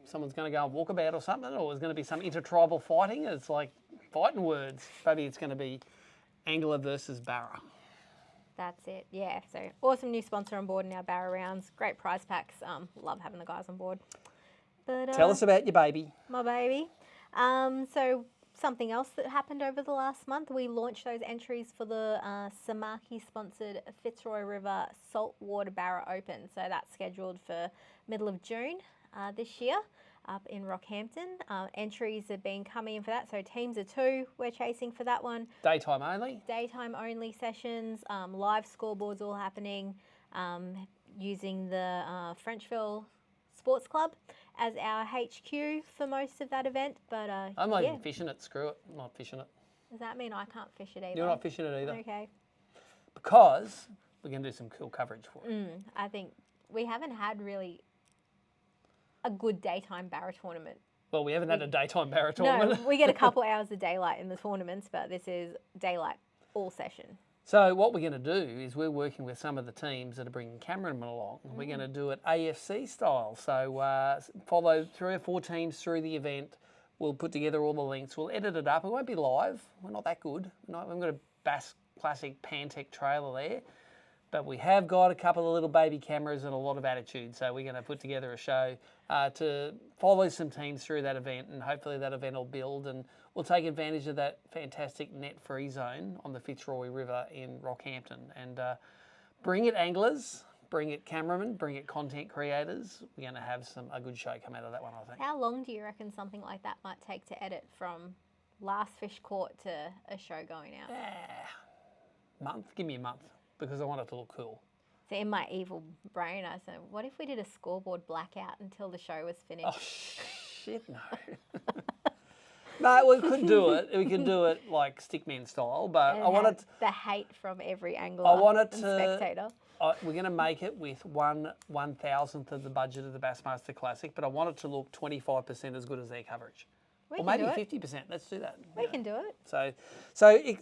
someone's going to go on walkabout or something, or there's going to be some intertribal fighting. It's like fighting words. Maybe it's going to be angler versus barra. That's it, yeah. So awesome new sponsor on board in our barra rounds. Great prize packs. Love having the guys on board. But Tell us about your baby. my baby. So something else that happened over the last month, we launched those entries for the Samaki-sponsored Fitzroy River Saltwater Barra Open. So that's scheduled for middle of June this year up in Rockhampton. Entries have been coming in for that. So teams of 2, we're chasing for that one. Daytime only. Daytime only sessions, live scoreboards all happening, using the Frenchville Sports Club as our HQ for most of that event. But I'm not yeah. even fishing it. Screw it. I'm not fishing it. Does that mean I can't fish it either? You're not fishing it either. Okay. Because we're going to do some cool coverage for it. I think we haven't had really a good daytime barra tournament. Well, we haven't had a daytime barra tournament. No, we get a couple hours of daylight in the tournaments, but this is daylight all session. So what we're going to do is we're working with some of the teams that are bringing cameramen along. We're going to do it AFC style. So follow 3 or 4 teams through the event, We'll put together all the links. We'll edit it up. It won't be live. We're not that good. We haven't got a Bass Classic Pantech trailer there. But we have got a couple of little baby cameras and a lot of attitude. So we're going to put together a show to follow some teams through that event, and hopefully that event will build, and we'll take advantage of that fantastic net-free zone on the Fitzroy River in Rockhampton. And bring it anglers, bring it cameramen, bring it content creators. We're going to have a good show come out of that one, I think. How long do you reckon something like that might take to edit from last fish caught to a show going out? Month? Give me a month, because I want it to look cool. So in my evil brain, I said, what if we did a scoreboard blackout until the show was finished? Oh, shit, no. No, we could do it. We could do it like Stickman style, but And I want it. the hate from every angler and spectator. We're going to make it with 1/1000th of the budget of the Bassmaster Classic, but I want it to look 25% as good as their coverage. We Or can maybe do it. 50%. Let's do that. We can do it. So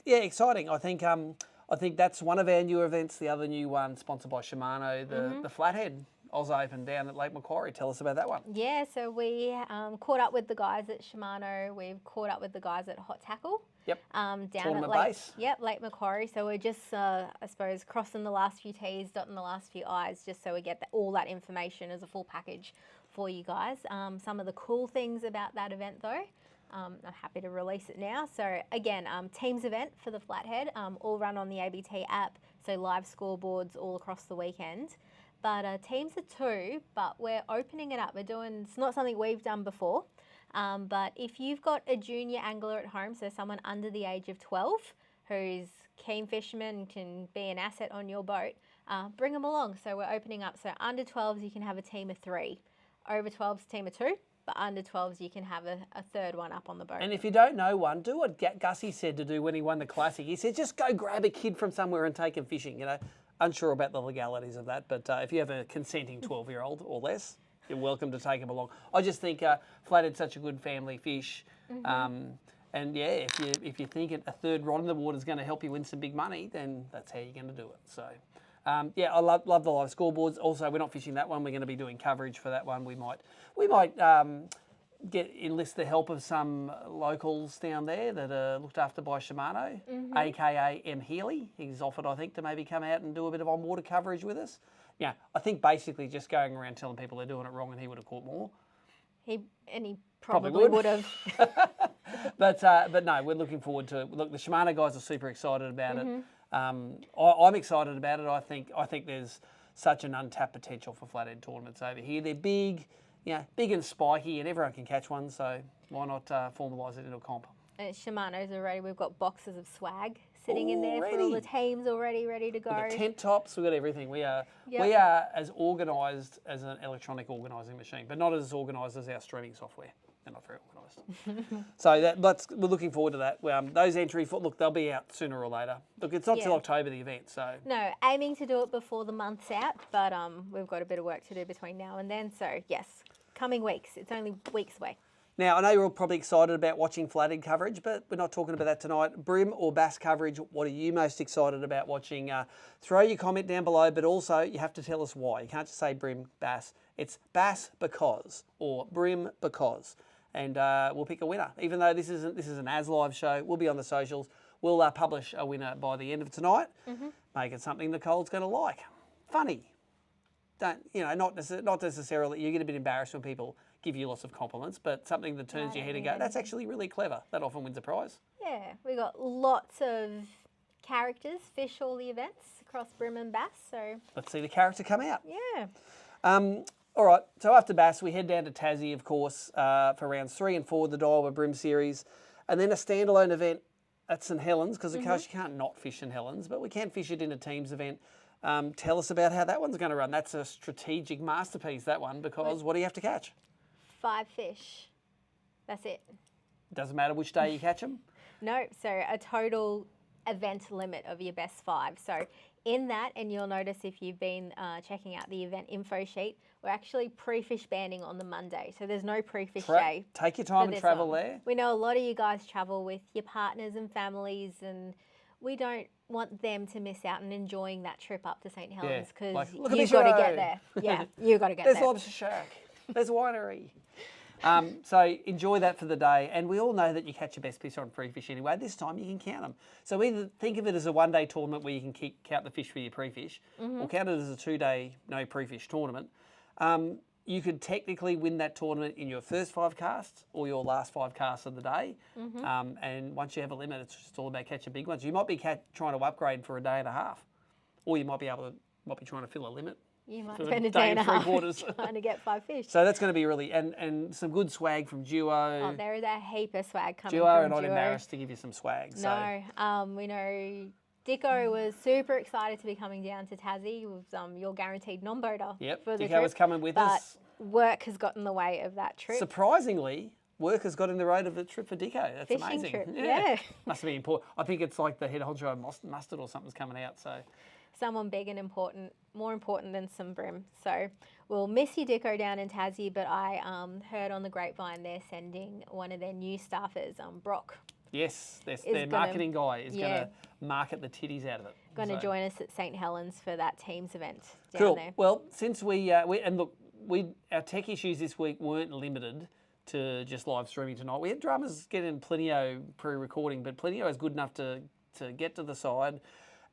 yeah, exciting. I think that's one of our new events. The other new one, sponsored by Shimano, the Flathead Oz Open down at Lake Macquarie. Tell us about that one. Yeah, so we caught up with the guys at Shimano. We've caught up with the guys at Hot Tackle. Yep. Down Tournament at Lake, base. Yep, Lake Macquarie. So we're just, I suppose, crossing the last few T's, dotting the last few I's, just so we get all that information as a full package for you guys. Some of the cool things about that event, though, I'm happy to release it now. So again, teams event for the Flathead, all run on the ABT app. So live scoreboards all across the weekend. But teams are 2, but we're opening it up. It's not something we've done before. But if you've got a junior angler at home, so someone under the age of 12 who's keen fisherman, can be an asset on your boat, bring them along. So we're opening up. So under 12s, you can have a team of 3. Over 12s, team of 2. But under 12s, you can have a third one up on the boat. And if you don't know one, do what Gussie said to do when he won the Classic. He said, just go grab a kid from somewhere and take him fishing, Unsure about the legalities of that, but if you have a consenting 12-year-old or less, you're welcome to take him along. I just think Flathead's such a good family fish. And yeah, if you think a third rod in the water is going to help you win some big money, then that's how you're going to do it. So yeah, I love the live scoreboards. Also, we're not fishing that one. We're going to be doing coverage for that one. We might enlist the help of some locals down there that are looked after by Shimano, aka M. Healy. He's offered, I think, to maybe come out and do a bit of on-water coverage with us. Yeah, I think basically just going around telling people they're doing it wrong, and he would have caught more. He probably would have. But no, we're looking forward to it. Look, the Shimano guys are super excited about it. I'm excited about it. I think there's such an untapped potential for Flathead tournaments over here. They're big. Big and spiky, and everyone can catch one, so why not formalise it into a comp? And Shimano's already, we've got boxes of swag sitting in there for all the teams already ready to go. We've got tent tops, we've got everything. We are as organised as an electronic organising machine, but not as organised as our streaming software. They're not very organised. So we're looking forward to that. Those look, they'll be out sooner or later. Look, it's not till October, the event, so. No, aiming to do it before the month's out, but we've got a bit of work to do between now and then, so yes. Coming weeks. It's only weeks away. Now, I know you're all probably excited about watching Flathead coverage, but we're not talking about that tonight. Bream or bass coverage, what are you most excited about watching? Throw your comment down below, but also you have to tell us why. You can't just say Bream, bass. It's bass because, or Bream because. And we'll pick a winner. Even though this is an as live show, we'll be on the socials. We'll publish a winner by the end of tonight. Make it something Nicole's going to like. Funny. Not necessarily, you get a bit embarrassed when people give you lots of compliments, but something that turns your head and go, that's actually really clever. That often wins a prize. Yeah, we got lots of characters fish all the events across Bream and Bass, so. Let's see the character come out. Yeah. All right, so after Bass, we head down to Tassie, of course, for rounds 3 and 4 of the Derwent Bream Series, and then a standalone event at St Helens, because of course you can't not fish St Helens, but we can fish it in a teams event. Tell us about how that one's going to run. That's a strategic masterpiece, that one, because what do you have to catch? 5 fish. That's it. Doesn't matter which day you catch them? No, so a total event limit of your best 5. So in that, and you'll notice if you've been checking out the event info sheet, we're actually pre-fish banding on the Monday. So there's no pre-fish day. Take your time and travel there. We know a lot of you guys travel with your partners and families, and we don't want them to miss out on enjoying that trip up to St Helens because you've got to get there. Yeah, you've got to get there. There's Lobster Shack. There's a winery. So enjoy that for the day. And we all know that you catch your best fish on free fish anyway. This time you can count them. So either think of it as a one-day tournament where you can count the fish for your pre-fish, or count it as a 2-day no pre-fish tournament. You could technically win that tournament in your first 5 casts or your last 5 casts of the day. And once you have a limit, it's just all about catching big ones. You might be trying to upgrade for a day and a half, or you might be trying to fill a limit. You might for spend a day and a half 3/4. trying to get 5 fish. So that's going to be really, and some good swag from Duo. Oh, there is a heap of swag coming Duo from are not Duo. embarrassed to give you some swag. No, we know Dicko was super excited to be coming down to Tassie with your guaranteed non-boater Yep, for the Dicko trip. was coming with but us. Work has got in the way of that trip. Surprisingly, work has got in the road of the trip for Dicko. That's Fishing amazing. trip, yeah. Must be important. I think it's like the head honcho of mustard or something's coming out. So Someone big and important, more important than some Bream. So we'll miss you, Dicko, down in Tassie, but I heard on the grapevine they're sending one of their new staffers, Brock. yes, their marketing guy is going yeah. to market the titties out of it. Going to So- join us at St Helens for that teams event down Cool. there. Well, since we and look, our tech issues this week weren't limited to just live streaming tonight. We had drummers getting Plinio pre-recording, but Plinio is good enough to get to the side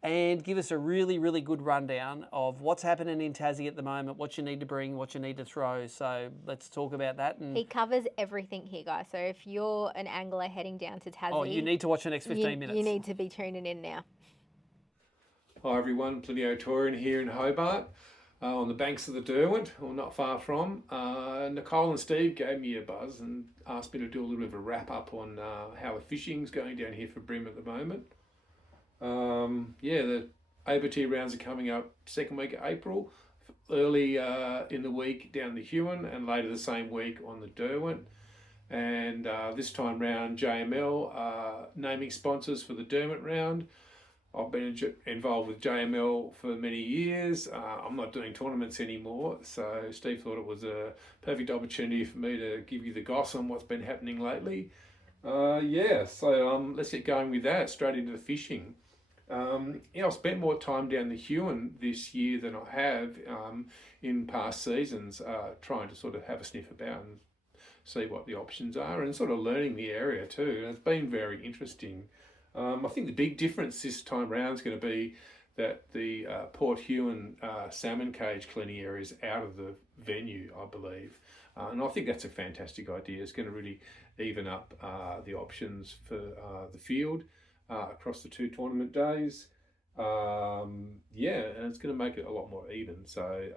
and give us a really, really good rundown of what's happening in Tassie at the moment, what you need to bring, what you need to throw. So let's talk about that. And He covers everything here, guys. So if you're an angler heading down to Tassie, you need to watch the next 15 minutes. You need to be tuning in now. Hi everyone, Plinio Taurian here in Hobart, on the banks of the Derwent, or not far from. Nicole and Steve gave me a buzz and asked me to do a little bit of a wrap up on how the fishing's going down here for Bream at the moment. The ABT rounds are coming up second week of April, early in the week down the Huon, and later the same week on the Derwent. And this time round, JML naming sponsors for the Derwent round. I've been involved with JML for many years. I'm not doing tournaments anymore, so Steve thought it was a perfect opportunity for me to give you the goss on what's been happening lately. So let's get going with that, straight into the fishing. I've spent more time down the Huon this year than I have in past seasons, trying to sort of have a sniff about and see what the options are, and sort of learning the area too. And it's been very interesting. I think the big difference this time round is going to be that the Port Huon salmon cage cleaning area is out of the venue, I believe. And I think that's a fantastic idea. It's going to really even up the options for the field across the 2 tournament days. And it's going to make it a lot more even. So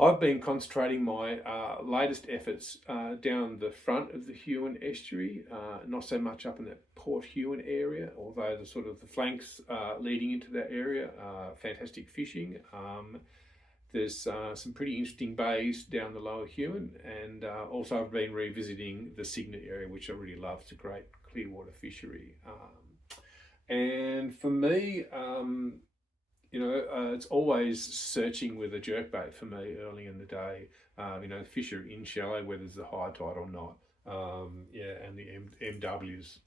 I've been concentrating my latest efforts down the front of the Huon estuary, not so much up in that Port Huon area, although the sort of the flanks leading into that area, fantastic fishing. There's some pretty interesting bays down the lower Huon, and also I've been revisiting the Cygnet area, which I really love. It's a great clear water fishery. And for me, it's always searching with a jerkbait for me early in the day. Fish are in shallow, whether there's a high tide or not. And the MWs,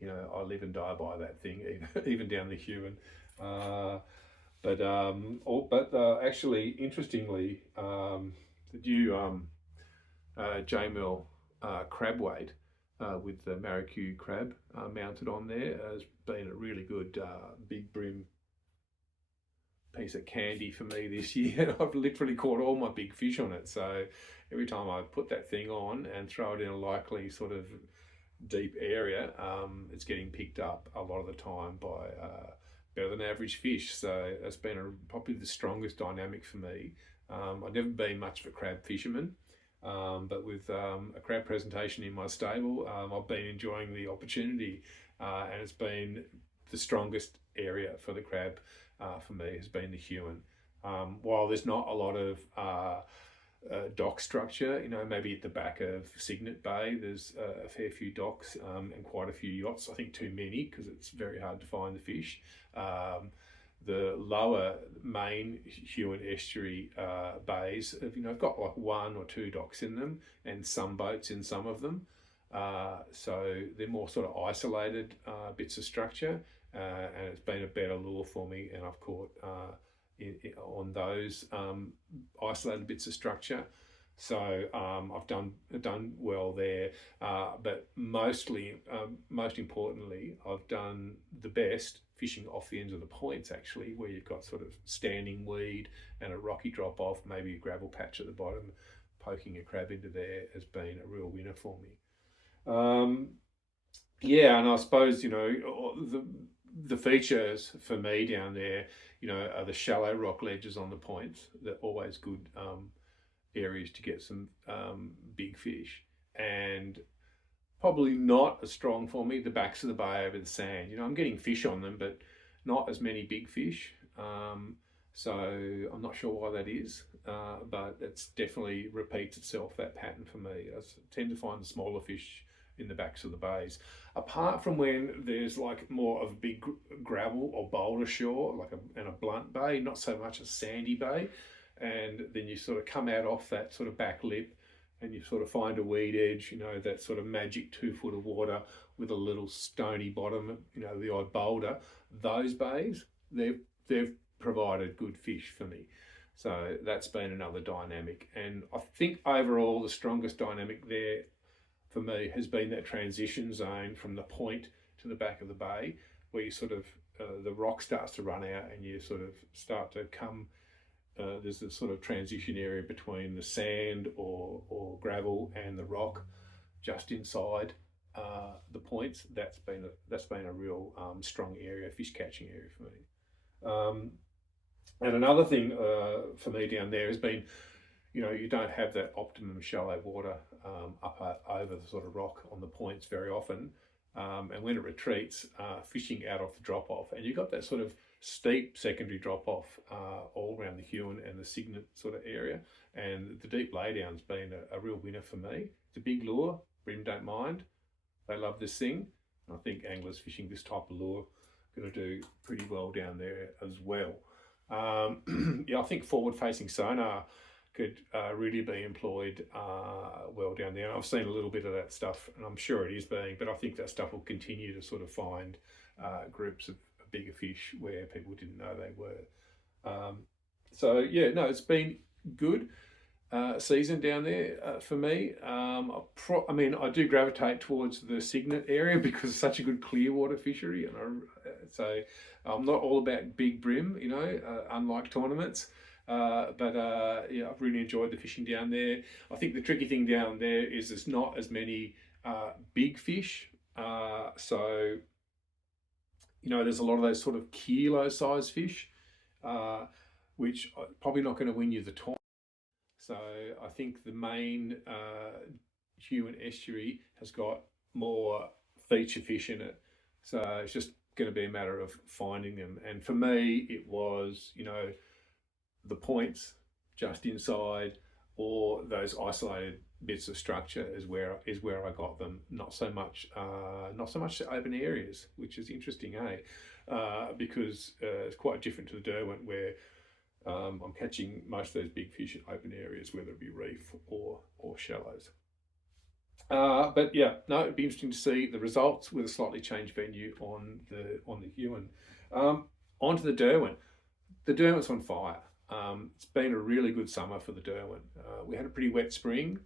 I live and die by that thing, even down the Huon. Actually, interestingly, the new JML crab weight with the Maracue crab mounted on there has been a really good big Bream piece of candy for me this year. I've literally caught all my big fish on it. So every time I put that thing on and throw it in a likely sort of deep area, it's getting picked up a lot of the time by better than average fish. So it's been probably the strongest dynamic for me. I've never been much of a crab fisherman, but with a crab presentation in my stable, I've been enjoying the opportunity, and it's been the strongest area for the crab for me has been the Huon. While there's not a lot of dock structure, maybe at the back of Cygnet Bay, there's a fair few docks and quite a few yachts. I think too many because it's very hard to find the fish. The lower main Huon estuary bays have got like 1 or 2 docks in them and some boats in some of them. So they're more sort of isolated bits of structure. And it's been a better lure for me, and I've caught on those isolated bits of structure. So I've done well there, but most importantly, I've done the best fishing off the ends of the points, actually, where you've got sort of standing weed and a rocky drop off, maybe a gravel patch at the bottom. Poking a crab into there has been a real winner for me. Yeah, and I suppose, you know, the features for me down there, you know, are the shallow rock ledges on the points. They're always good areas to get some big fish, and probably not as strong for me the backs of the bay over the sand. You know, I'm getting fish on them, but not as many big fish. So I'm not sure why that is, but it's definitely repeats itself, that pattern for me. I tend to find the smaller fish in the backs of the bays, apart from when there's like more of a big gravel or boulder shore, like a blunt bay, not so much a sandy bay. And then you sort of come out off that sort of back lip and you sort of find a weed edge, you know, that sort of magic 2 foot of water with a little stony bottom, you know, the odd boulder. Those bays, they've provided good fish for me. So that's been another dynamic. And I think overall the strongest dynamic there for me has been that transition zone from the point to the back of the bay, where you sort of, the rock starts to run out and you sort of start to come, there's this sort of transition area between the sand or gravel and the rock just inside the points. That's been a real strong area, fish catching area for me. And another thing for me down there has been, you know, you don't have that optimum shallow water up over the sort of rock on the points very often. And when it retreats, fishing out off the drop off, and you've got that sort of steep secondary drop off all around the Huon and the Cygnet sort of area. And the deep laydown's been a real winner for me. It's a big lure. Bream don't mind. They love this thing. And I think anglers fishing this type of lure are going to do pretty well down there as well. Yeah, I think forward-facing sonar could really be employed well down there. And I've seen a little bit of that stuff, and I'm sure it is being, but I think that stuff will continue to sort of find groups of bigger fish where people didn't know they were. So yeah, no, it's been good season down there for me. I mean, I do gravitate towards the Cygnet area because it's such a good clear water fishery, and so I'm not all about big bream, you know, unlike tournaments. But yeah, I've really enjoyed the fishing down there. I think the tricky thing down there is there's not as many big fish. So, you know, there's a lot of those sort of kilo size fish, which are probably not going to win you the tournament. So I think the main Huon estuary has got more feature fish in it. So it's just going to be a matter of finding them. And for me, it was, you know, the points just inside, or those isolated bits of structure is where I got them. Not so much the open areas, which is interesting, because it's quite different to the Derwent, where I'm catching most of those big fish in open areas, whether it be reef or shallows. But yeah, no, it'd be interesting to see the results with a slightly changed venue on the Huon. Onto the Derwent. The Derwent's on fire. It's been a really good summer for the Derwent. We had a pretty wet spring.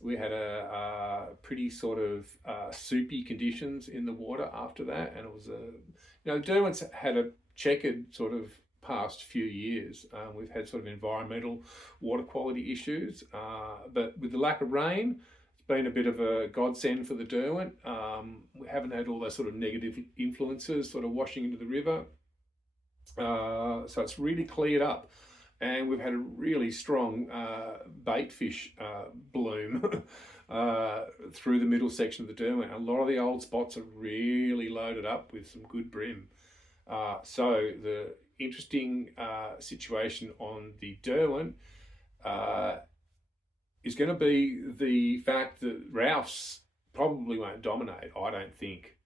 We had a pretty sort of soupy conditions in the water after that, and it was you know, the Derwent's had a checkered sort of past few years. We've had sort of environmental water quality issues, but with the lack of rain, it's been a bit of a godsend for the Derwent. We haven't had all those sort of negative influences sort of washing into the river. So it's really cleared up, and we've had a really strong bait fish bloom through the middle section of the Derwent. A lot of the old spots are really loaded up with some good bream. So the interesting situation on the Derwent is going to be the fact that Ralphs probably won't dominate, I don't think.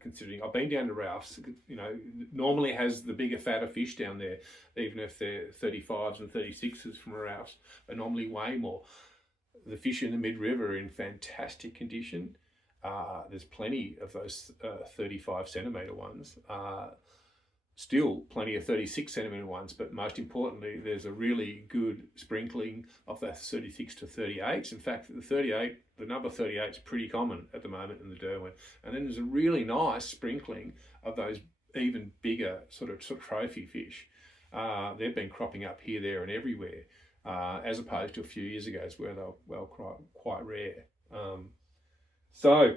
Considering I've been down to Ralphs, you know, normally has the bigger, fatter fish down there, even if they're 35s and 36s from Ralphs, but normally way more. The fish in the mid-river are in fantastic condition. There's plenty of those 35 centimetre ones. still plenty of 36 centimetre ones, but most importantly, there's a really good sprinkling of the 36 to 38s. In fact, the number 38 is pretty common at the moment in the Derwent. And then there's a really nice sprinkling of those even bigger sort of trophy fish. They've been cropping up here, there and everywhere, as opposed to a few years ago where they were quite rare. So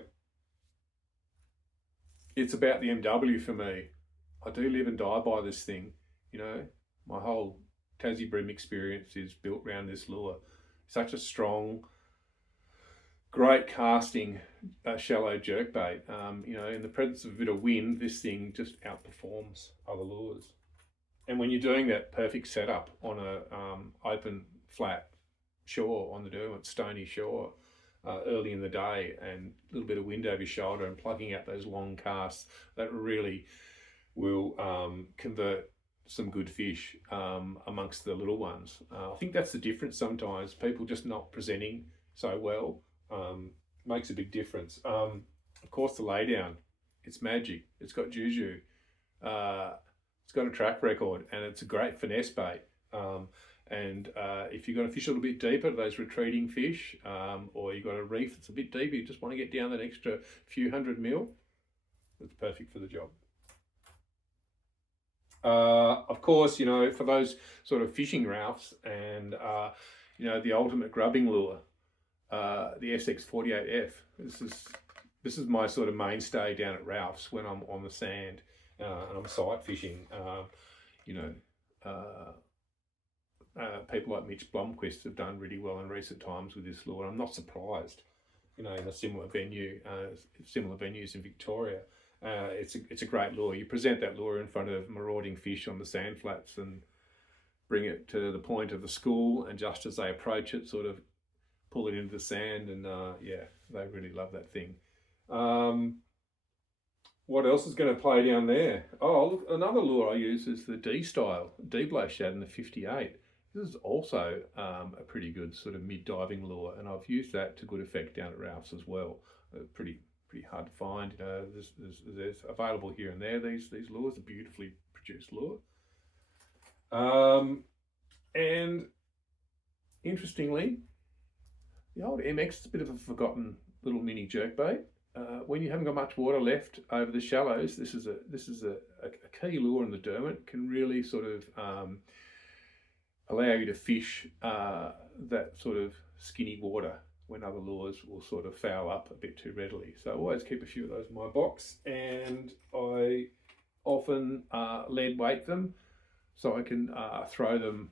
it's about the MW for me. I do live and die by this thing. You know, my whole Tassie Bream experience is built around this lure. Such a strong, great casting, shallow jerkbait. You know, in the presence of a bit of wind, this thing just outperforms other lures. And when you're doing that perfect setup on a open, flat shore on the Derwent, stony shore, early in the day, and a little bit of wind over your shoulder and plugging out those long casts, that really will convert some good fish amongst the little ones. I think that's the difference sometimes. People just not presenting so well makes a big difference. Of course, the laydown, it's magic. It's got juju. It's got a track record, and it's a great finesse bait. And if you're going to fish a little bit deeper, those retreating fish, or you've got a reef that's a bit deeper, you just want to get down that extra few hundred mil, it's perfect for the job. Of course, you know, for those sort of fishing Ralphs and, you know, the ultimate grubbing lure, the SX48F. This is my sort of mainstay down at Ralph's when I'm on the sand and I'm sight fishing. You know, people like Mitch Blomqvist have done really well in recent times with this lure. I'm not surprised, you know, in a similar venue, similar venues in Victoria. It's a great lure. You present that lure in front of marauding fish on the sand flats and bring it to the point of the school, and just as they approach it, sort of pull it into the sand, and yeah, they really love that thing. What else is going to play down there? Oh, look, another lure I use is the D-style, D-blow shad in the 58. This is also a pretty good sort of mid-diving lure, and I've used that to good effect down at Ralph's as well. Pretty hard to find. You know, there's available here and there. These lures are beautifully produced lure. And interestingly, the old MX is a bit of a forgotten little mini jerkbait. When you haven't got much water left over the shallows, this is a key lure in the Derwent. Can really sort of allow you to fish that sort of skinny water when other lures will sort of foul up a bit too readily. So I always keep a few of those in my box, and I often lead weight them so I can throw them,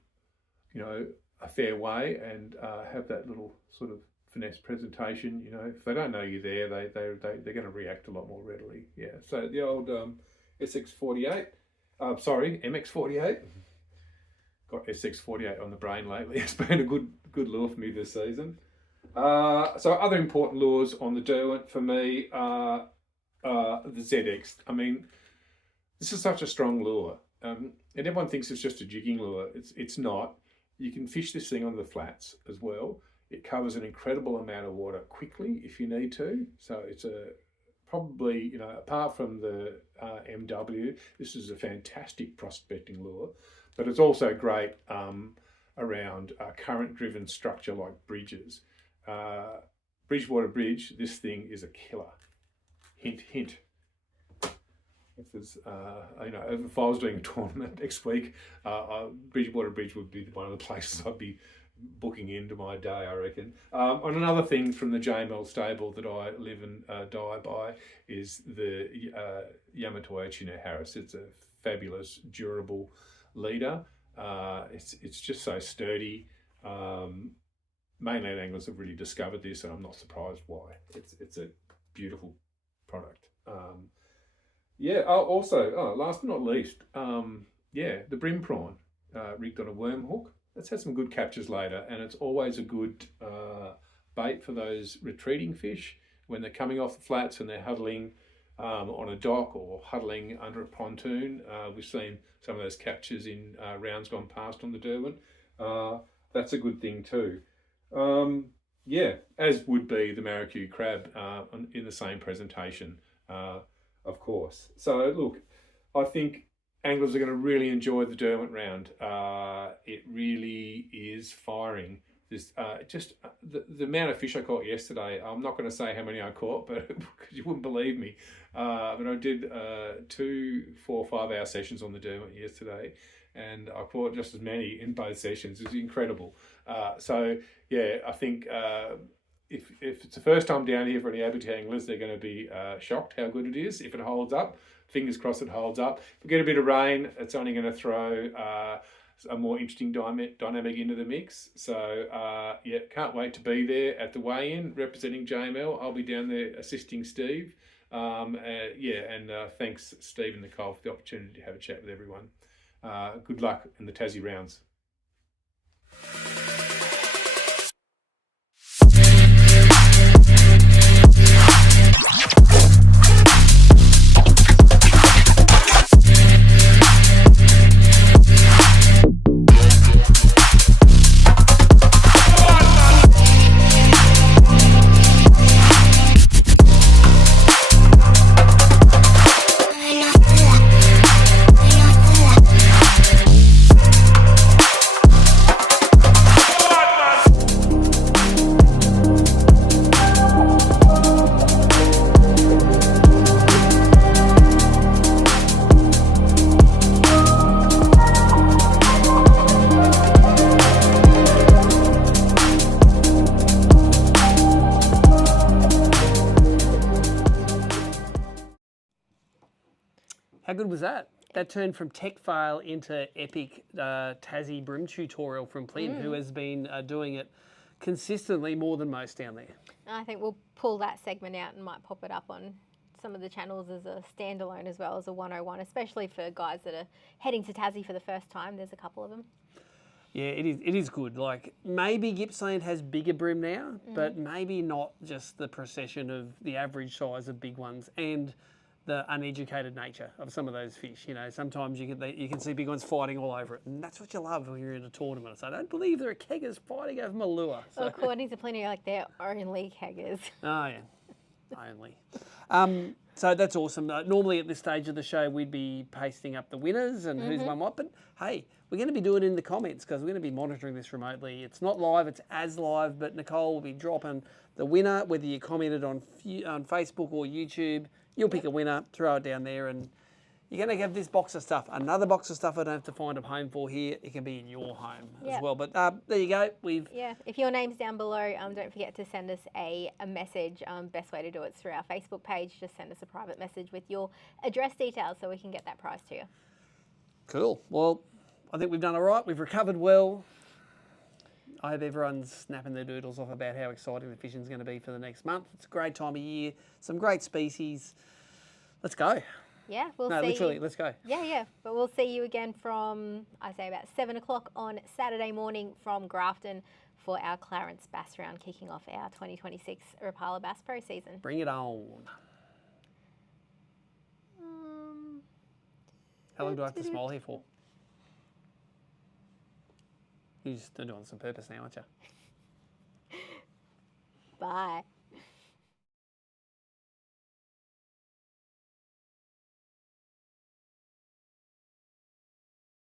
you know, a fair way and have that little sort of finesse presentation. You know, if they don't know you're there, they're going to react a lot more readily. Yeah. So the old SX48, sorry, MX48. Got SX48 on the brain lately. It's been a good lure for me this season. So other important lures on the Derwent for me are the ZX. I mean, this is such a strong lure, and everyone thinks it's just a jigging lure. It's not. You can fish this thing on the flats as well. It covers an incredible amount of water quickly if you need to. So it's probably, you know, apart from the MW, this is a fantastic prospecting lure, but it's also great around current-driven structure like bridges. Bridgewater Bridge, this thing is a killer. Hint, hint. If I was doing a tournament next week, Bridgewater Bridge would be one of the places I'd be booking into my day, I reckon. And another thing from the JML stable that I live and die by is the Yamatoya Tuna Harris. It's a fabulous, durable leader. It's just so sturdy. Mainland anglers have really discovered this, and I'm not surprised why. It's a beautiful product. Last but not least, the Bream prawn rigged on a worm hook. Let's have some good captures later, and it's always a good bait for those retreating fish when they're coming off the flats and they're huddling on a dock or huddling under a pontoon. We've seen some of those captures in rounds gone past on the Derwent. That's a good thing too. As would be the Maracue crab in the same presentation, of course. So look, I think anglers are going to really enjoy the Derwent round. It really is firing. This the amount of fish I caught yesterday. I'm not going to say how many I caught, but because you wouldn't believe me. But I did 2 4 5 hour sessions on the Derwent yesterday, and I caught just as many in both sessions. It was incredible. So yeah, I think if it's the first time down here for any ABT anglers, they're going to be shocked how good it is if it holds up. Fingers crossed it holds up. If we get a bit of rain, it's only going to throw a more interesting dynamic into the mix. So yeah, can't wait to be there at the weigh-in representing JML. I'll be down there assisting Steve. Thanks Steve and Nicole for the opportunity to have a chat with everyone. Good luck in the Tassie rounds. How good was that? That turned from tech fail into epic Tassie Bream tutorial from Plinio, who has been doing it consistently more than most down there. I think we'll pull that segment out and might pop it up on some of the channels as a standalone as well as a 101, especially for guys that are heading to Tassie for the first time. There's a couple of them. Yeah, it is good. Like, maybe Gippsland has bigger bream now, but maybe not just the procession of the average size of big ones and the uneducated nature of some of those fish. You know, sometimes you can see big ones fighting all over it, and that's what you love when you're in a tournament. So I don't believe there are keggers fighting over my lure. So. Well, according to Plinio, like they're only keggers. Oh yeah, only. So that's awesome. Normally at this stage of the show, we'd be pasting up the winners and who's won what, but hey, we're going to be doing it in the comments because we're going to be monitoring this remotely. It's not live, it's as live, but Nicole will be dropping the winner, whether you commented on Facebook or YouTube. You'll pick a winner, throw it down there, and you're going to have this box of stuff. Another box of stuff I don't have to find a home for here. It can be in your home as well. But there you go. If your name's down below, don't forget to send us a message. Best way to do it is through our Facebook page. Just send us a private message with your address details so we can get that prize to you. Cool. Well, I think we've done all right. We've recovered well. I hope everyone's snapping their doodles off about how exciting the fishing's going to be for the next month. It's a great time of year, some great species. Let's go. Yeah, we'll see. No, literally, let's go. Yeah. But we'll see you again from, I say, about 7 o'clock on Saturday morning from Grafton for our Clarence Bass round, kicking off our 2026 Rapala Bass Pro season. Bring it on. How long do I have to smile here for? You're just doing this on purpose now, aren't you? Bye.